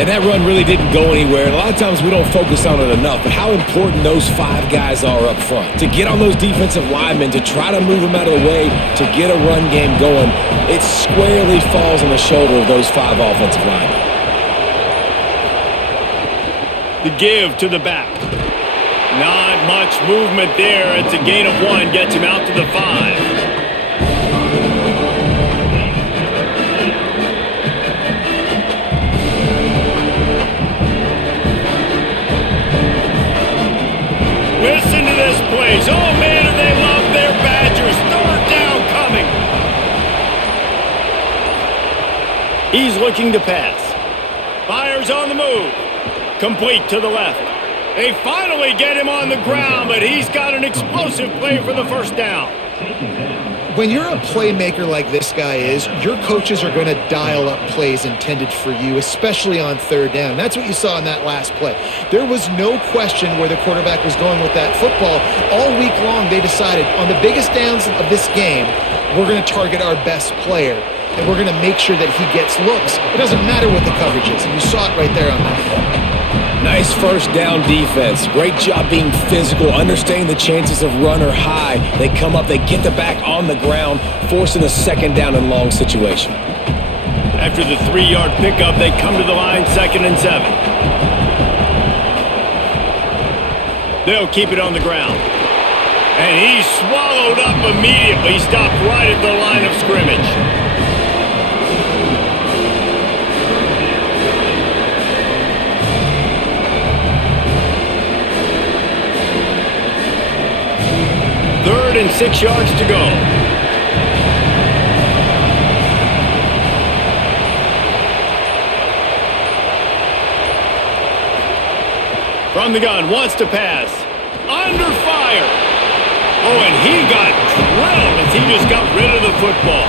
And that run really didn't go anywhere. And a lot of times we don't focus on it enough, but how important those 5 guys are up front. To get on those defensive linemen, to try to move them out of the way, to get a run game going, it squarely falls on the shoulder of those 5 offensive linemen. The give to the back. Not much movement there. It's a gain of 1. Gets him out to the 5. Listen to this place. Oh, man, do they love their Badgers. 3rd down coming. He's looking to pass. Fires on the move. Complete to the left. They finally get him on the ground, but he's got an explosive play for the 1st down. When you're a playmaker like this guy is, your coaches are going to dial up plays intended for you, especially on 3rd down. That's what you saw in that last play. There was no question where the quarterback was going with that football. All week long, they decided on the biggest downs of this game, we're going to target our best player, and we're going to make sure that he gets looks. It doesn't matter what the coverage is, and you saw it right there on that play. Nice 1st down defense. Great job being physical, understanding the chances of run are high. They come up, they get the back on the ground, forcing a 2nd down and long situation. After the 3-yard pickup, they come to the line 2nd and 7. They'll keep it on the ground. And he's swallowed up immediately, stopped right at the line of scrimmage. Third and 6 yards to go. From the gun, wants to pass. Under fire. Oh, and he got drilled as he just got rid of the football.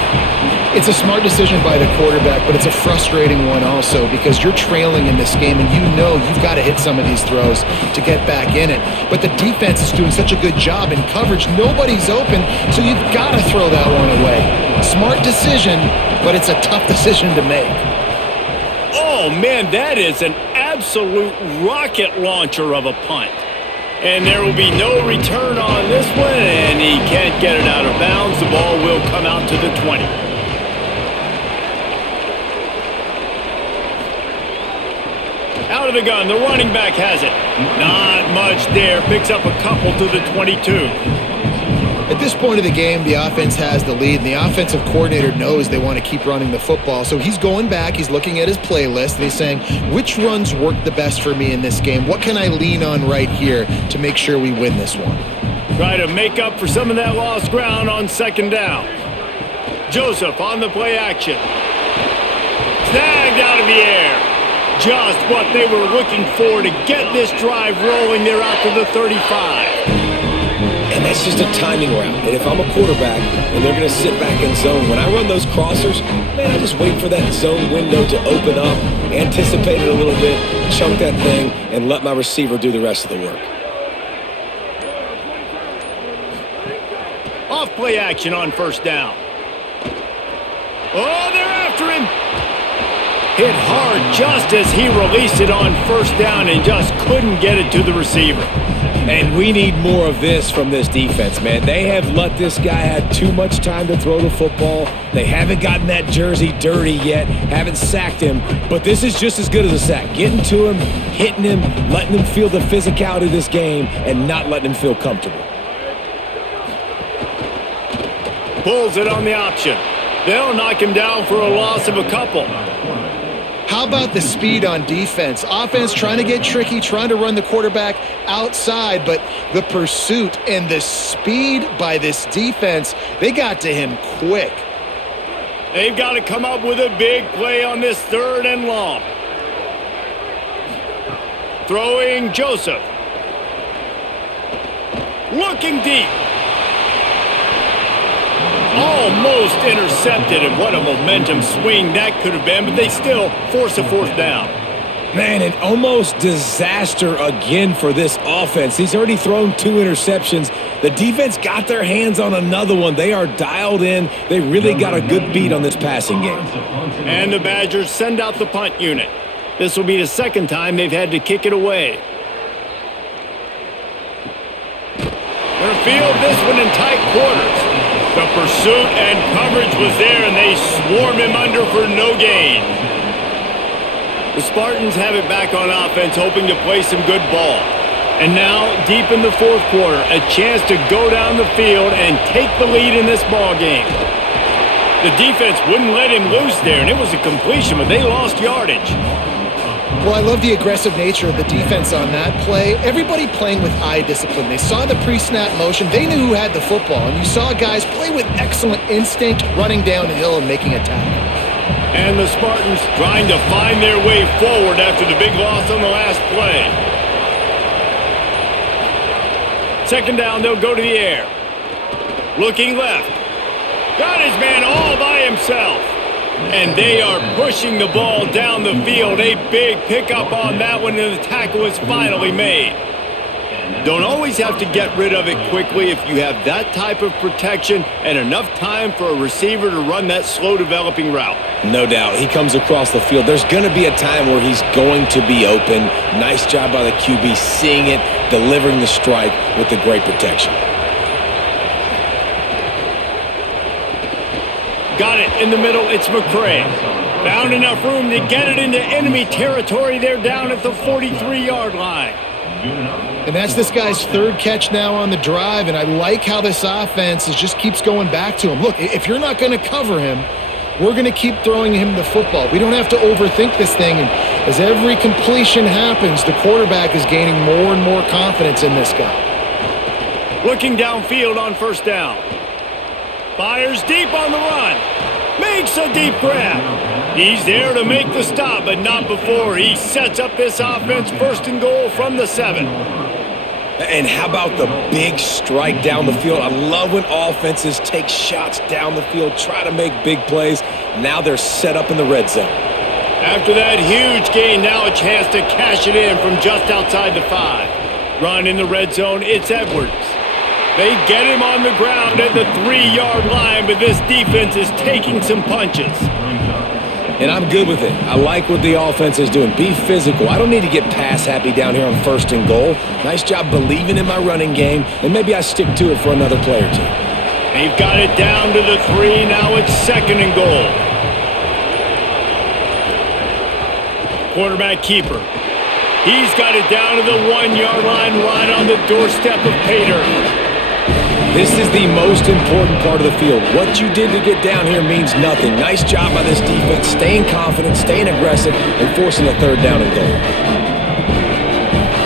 It's a smart decision by the quarterback, but it's a frustrating one also because you're trailing in this game and you know you've got to hit some of these throws to get back in it. But the defense is doing such a good job in coverage. Nobody's open, so you've got to throw that one away. Smart decision, but it's a tough decision to make. Oh, man, that is an absolute rocket launcher of a punt. And there will be no return on this one, and he can't get it out of bounds. The ball will come out to the 20. Out of the gun, the running back has it. Not much there. Picks up a couple to the 22. At this point of the game, the offense has the lead, and the offensive coordinator knows they want to keep running the football. So he's going back, he's looking at his playlist, and he's saying, which runs work the best for me in this game? What can I lean on right here to make sure we win this one? Try to make up for some of that lost ground on 2nd down. Joseph on the play action. Snagged out of the air. Just what they were looking for to get this drive rolling. They're out to the 35. And that's just a timing route. And if I'm a quarterback and they're going to sit back in zone, when I run those crossers, man, I just wait for that zone window to open up, anticipate it a little bit, chunk that thing, and let my receiver do the rest of the work. Off play action on first down. Oh, they're after him. Hit hard just as he released it on first down and just couldn't get it to the receiver. And we need more of this from this defense, man. They have let this guy have too much time to throw the football. They haven't gotten that jersey dirty yet, haven't sacked him. But this is just as good as a sack. Getting to him, hitting him, letting him feel the physicality of this game, and not letting him feel comfortable. Pulls it on the option. They'll knock him down for a loss of a couple. How about the speed on defense? Offense trying to get tricky, trying to run the quarterback outside, but the pursuit and the speed by this defense, they got to him quick. They've got to come up with a big play on this 3rd and long. Throwing Joseph. Looking deep. Almost intercepted, and what a momentum swing that could have been, but they still force a 4th down. Man, an almost disaster again for this offense. He's already thrown 2 interceptions. The defense got their hands on another one. They are dialed in. They really got a good beat on this passing game. And the Badgers send out the punt unit. This will be the 2nd time they've had to kick it away. They'll field this one in tight quarters. The pursuit and coverage was there, and they swarm him under for no gain. The Spartans have it back on offense, hoping to play some good ball. And now, deep in the 4th quarter, a chance to go down the field and take the lead in this ball game. The defense wouldn't let him loose there, and it was a completion, but they lost yardage. Well, I love the aggressive nature of the defense on that play. Everybody playing with eye discipline. They saw the pre-snap motion. They knew who had the football. And you saw guys play with excellent instinct, running downhill and making a tackle. And the Spartans trying to find their way forward after the big loss on the last play. 2nd down, they'll go to the air. Looking left. Got his man all by himself. And they are pushing the ball down the field. A big pickup on that one, and the tackle is finally made. Don't always have to get rid of it quickly if you have that type of protection and enough time for a receiver to run that slow-developing route. No doubt. He comes across the field. There's going to be a time where he's going to be open. Nice job by the QB seeing it, delivering the strike with the great protection. Got it in the middle. It's McCray. Found enough room to get it into enemy territory. They're down at the 43-yard line. And that's this guy's 3rd catch now on the drive, and I like how this offense just keeps going back to him. Look, if you're not going to cover him, we're going to keep throwing him the football. We don't have to overthink this thing, and as every completion happens, the quarterback is gaining more and more confidence in this guy. Looking downfield on 1st down. Fires deep on the run. Makes a deep grab. He's there to make the stop, but not before he sets up this offense 1st and goal from the 7. And how about the big strike down the field? I love when offenses take shots down the field, try to make big plays. Now they're set up in the red zone. After that huge gain, now a chance to cash it in from just outside the 5. Run in the red zone, it's Edwards. They get him on the ground at the 3-yard line, but this defense is taking some punches. And I'm good with it. I like what the offense is doing. Be physical. I don't need to get pass happy down here on 1st and goal. Nice job believing in my running game, and maybe I stick to it for another play or 2. They've got it down to the 3. Now it's 2nd and goal. Quarterback keeper. He's got it down to the 1-yard line, right on the doorstep of Pater. This is the most important part of the field. What you did to get down here means nothing. Nice job by this defense, staying confident, staying aggressive, and forcing a 3rd down and goal.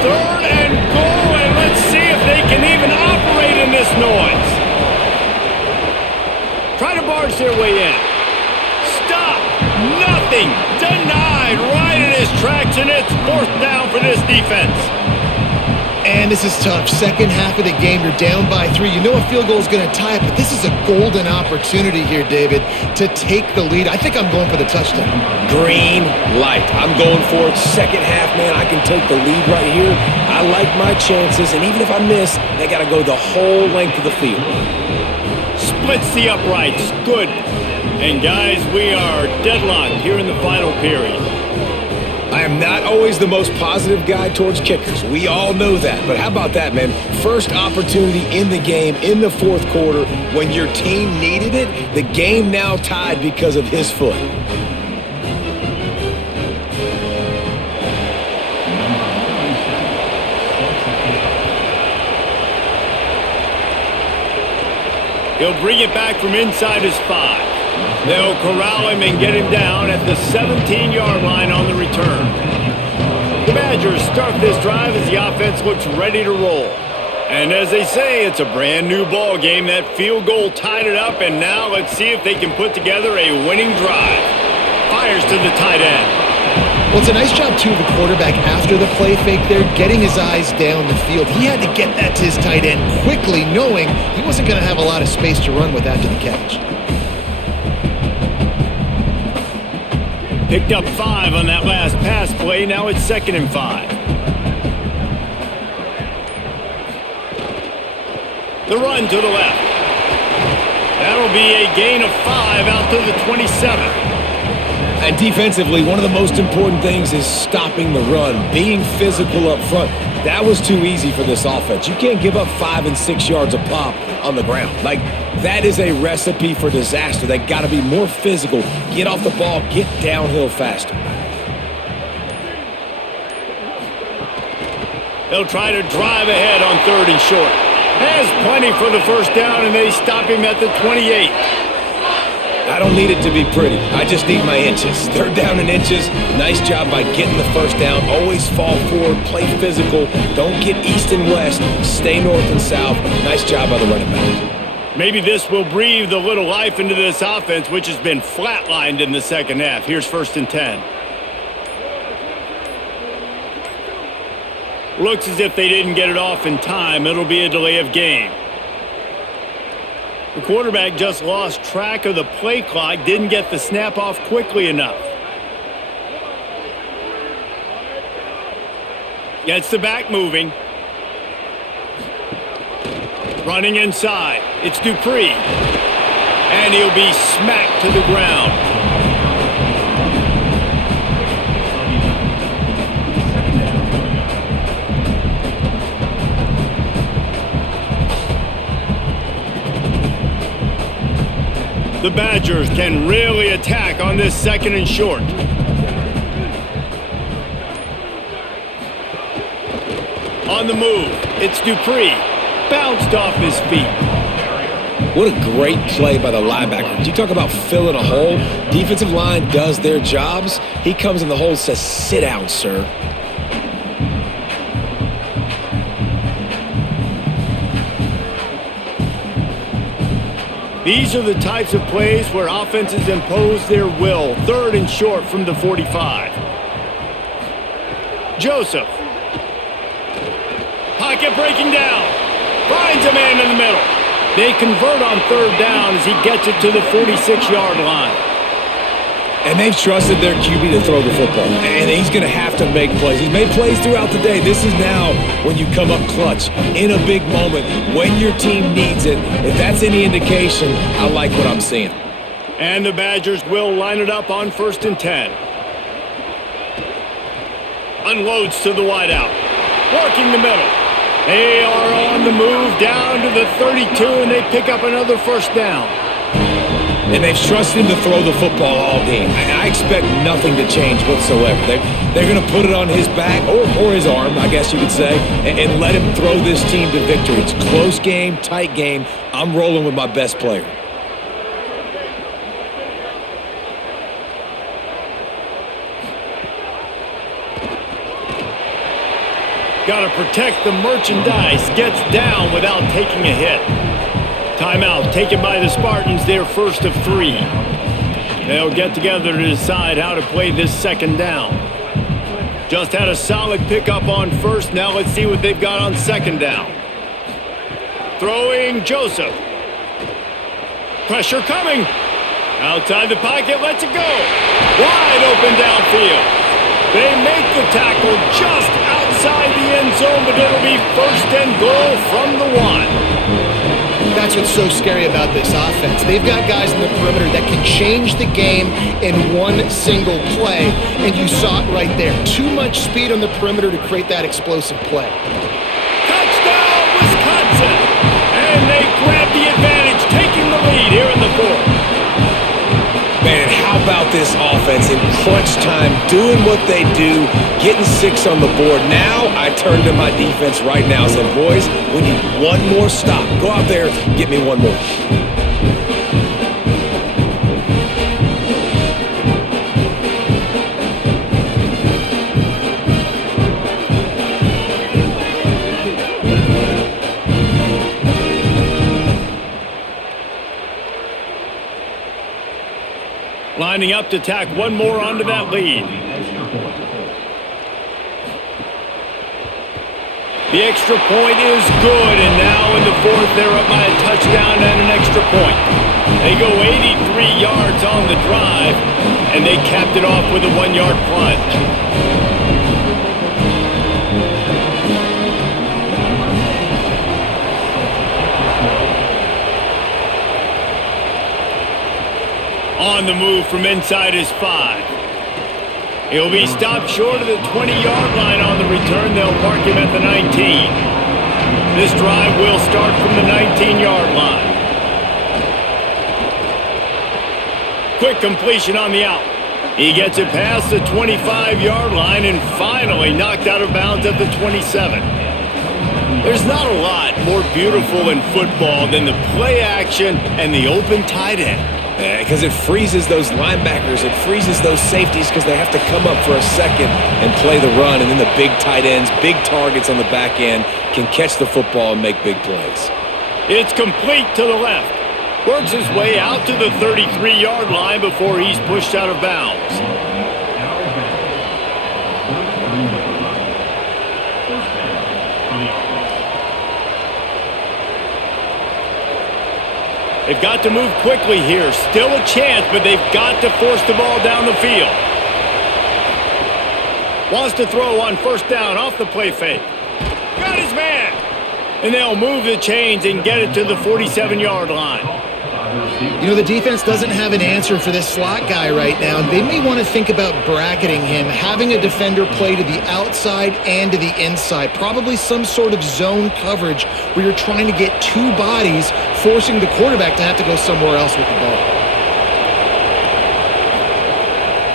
3rd and goal, and let's see if they can even operate in this noise. Try to barge their way in. Stop. Nothing. Denied right in his tracks, and it's 4th down for this defense. Man, this is tough. Second half of the game, you're down by 3. You know a field goal is going to tie it, but this is a golden opportunity here, David, to take the lead. I think I'm going for the touchdown. Green light. I'm going for it. Second half, man, I can take the lead right here. I like my chances, and even if I miss, they got to go the whole length of the field. Splits the uprights. Good. And guys, we are deadlocked here in the final period. I am not always the most positive guy towards kickers. We all know that. But how about that, man? First opportunity in the game in the fourth quarter when your team needed it. The game now tied because of his foot. He'll bring it back from inside his 5. They'll corral him and get him down at the 17-yard line on the return. The Badgers start this drive as the offense looks ready to roll. And as they say, it's a brand new ball game. That field goal tied it up, and now let's see if they can put together a winning drive. Fires to the tight end. Well, it's a nice job, too, of the quarterback after the play fake there, getting his eyes down the field. He had to get that to his tight end quickly, knowing he wasn't going to have a lot of space to run with after the catch. Picked up 5 on that last pass play. Now it's 2nd and 5. The run to the left. That'll be a gain of 5 out to the 27. And defensively, one of the most important things is stopping the run, being physical up front. That was too easy for this offense. You can't give up 5 and 6 yards a pop on the ground. Like, that is a recipe for disaster. They got to be more physical, get off the ball, get downhill faster. They'll try to drive ahead on 3rd and short. Has plenty for the first down, and they stop him at the 28. I don't need it to be pretty. I just need my inches. 3rd down and inches. Nice job by getting the first down. Always fall forward, play physical. Don't get east and west. Stay north and south. Nice job by the running back. Maybe this will breathe a little life into this offense, which has been flatlined in the second half. Here's 1st and 10. Looks as if they didn't get it off in time. It'll be a delay of game. The quarterback just lost track of the play clock, didn't get the snap off quickly enough. Gets the back moving. Running inside. It's Dupree. And he'll be smacked to the ground. The Badgers can really attack on this 2nd and short. On the move, it's Dupree. Bounced off his feet. What a great play by the linebacker. You talk about filling a hole. Defensive line does their jobs. He comes in the hole and says, "Sit down, sir." These are the types of plays where offenses impose their will. 3rd and short from the 45. Joseph. Pocket breaking down. Finds a man in the middle. They convert on 3rd down as he gets it to the 46-yard line. And they've trusted their QB to throw the football. And he's going to have to make plays. He's made plays throughout the day. This is now when you come up clutch in a big moment when your team needs it. If that's any indication, I like what I'm seeing. And the Badgers will line it up on 1st and 10. Unloads to the wideout. Working the middle. They are on the move down to the 32, and they pick up another 1st down. And they've trusted him to throw the football all game. I expect nothing to change whatsoever. They're going to put it on his back, or his arm, I guess you could say, and let him throw this team to victory. It's close game, tight game. I'm rolling with my best player. Got to protect the merchandise. Gets down without taking a hit. Timeout taken by the Spartans, their 1st of 3. They'll get together to decide how to play this 2nd down. Just had a solid pickup on first. Now let's see what they've got on second down. Throwing Joseph. Pressure coming. Outside the pocket, lets it go. Wide open downfield. They make the tackle just outside the end zone, but it'll be first and goal from the 1. That's what's so scary about this offense. They've got guys in the perimeter that can change the game in one single play, and you saw it right there. Too much speed on the perimeter to create that explosive play. Touchdown, Wisconsin! And they grab the advantage, taking the lead here in the 4th. Man, how about this offense in crunch time, doing what they do, getting 6 on the board. Now I turn to my defense right now and say, boys, we need one more stop. Go out there, get me one more. Lining up to tack one more onto that lead. The extra point is good, and now in the 4th, they're up by a touchdown and an extra point. They go 83 yards on the drive, and they capped it off with a 1-yard plunge. On the move from inside his 5. He'll be stopped short of the 20-yard line on the return. They'll mark him at the 19. This drive will start from the 19-yard line. Quick completion on the out. He gets it past the 25-yard line and finally knocked out of bounds at the 27. There's not a lot more beautiful in football than the play action and the open tight end. Because it freezes those linebackers, it freezes those safeties because they have to come up for a second and play the run, and then the big tight ends, big targets on the back end can catch the football and make big plays. It's complete to the left. Works his way out to the 33-yard line before he's pushed out of bounds. They've got to move quickly here. Still a chance, but they've got to force the ball down the field. Wants to throw on first down off the play fake. Got his man. And they'll move the chains and get it to the 47-yard line. You know, the defense doesn't have an answer for this slot guy right now. They may want to think about bracketing him, having a defender play to the outside and to the inside. Probably some sort of zone coverage where you're trying to get 2 bodies, forcing the quarterback to have to go somewhere else with the ball.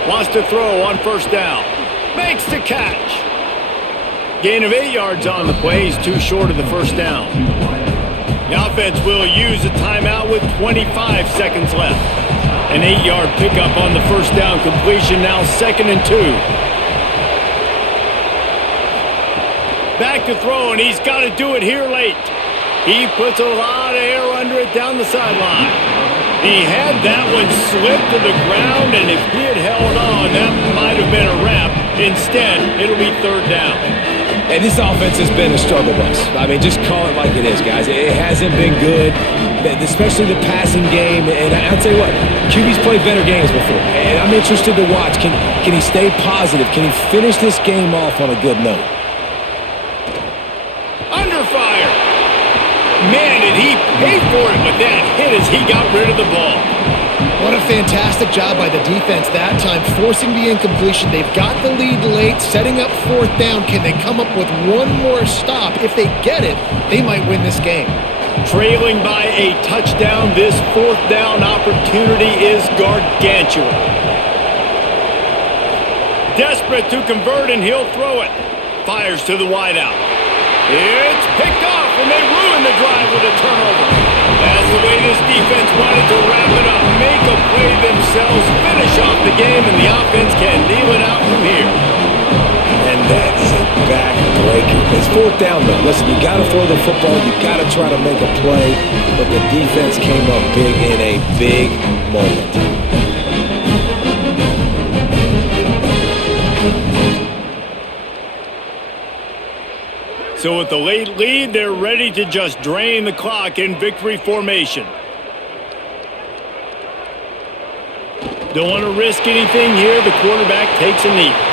Wants to throw on first down. Makes the catch. Gain of 8 yards on the play. He's too short of the first down. The offense will use a timeout with 25 seconds left. An 8-yard pickup on the first down completion, now 2nd and 2. Back to throw, and he's got to do it here late. He puts a lot of air under it down the sideline. He had that one slip to the ground, and if he had held on, that might have been a wrap. Instead, it'll be 3rd down. And this offense has been a struggle bus. I mean, just call it like it is, guys. It hasn't been good, especially the passing game. And I'll tell you what, QB's played better games before. And I'm interested to watch. Can he stay positive? Can he finish this game off on a good note? Under fire. Man, did he pay for it with that hit as he got rid of the ball. What a fantastic job by the defense that time, forcing the incompletion. They've got the lead late, setting up 4th down. Can they come up with one more stop? If they get it, they might win this game. Trailing by a touchdown, this 4th down opportunity is gargantuan. Desperate to convert, and he'll throw it. Fires to the wideout. It's picked off, and they ruin the drive with a turnover. That's the way this defense wanted to wrap it up. Make a play themselves, finish off the game, and the offense can kneel it out from here. And that is a back-breaker. It's 4th down, though. Listen, you got to throw the football. You got to try to make a play. But the defense came up big in a big moment. So with the late lead, they're ready to just drain the clock in victory formation. Don't want to risk anything here. The quarterback takes a knee.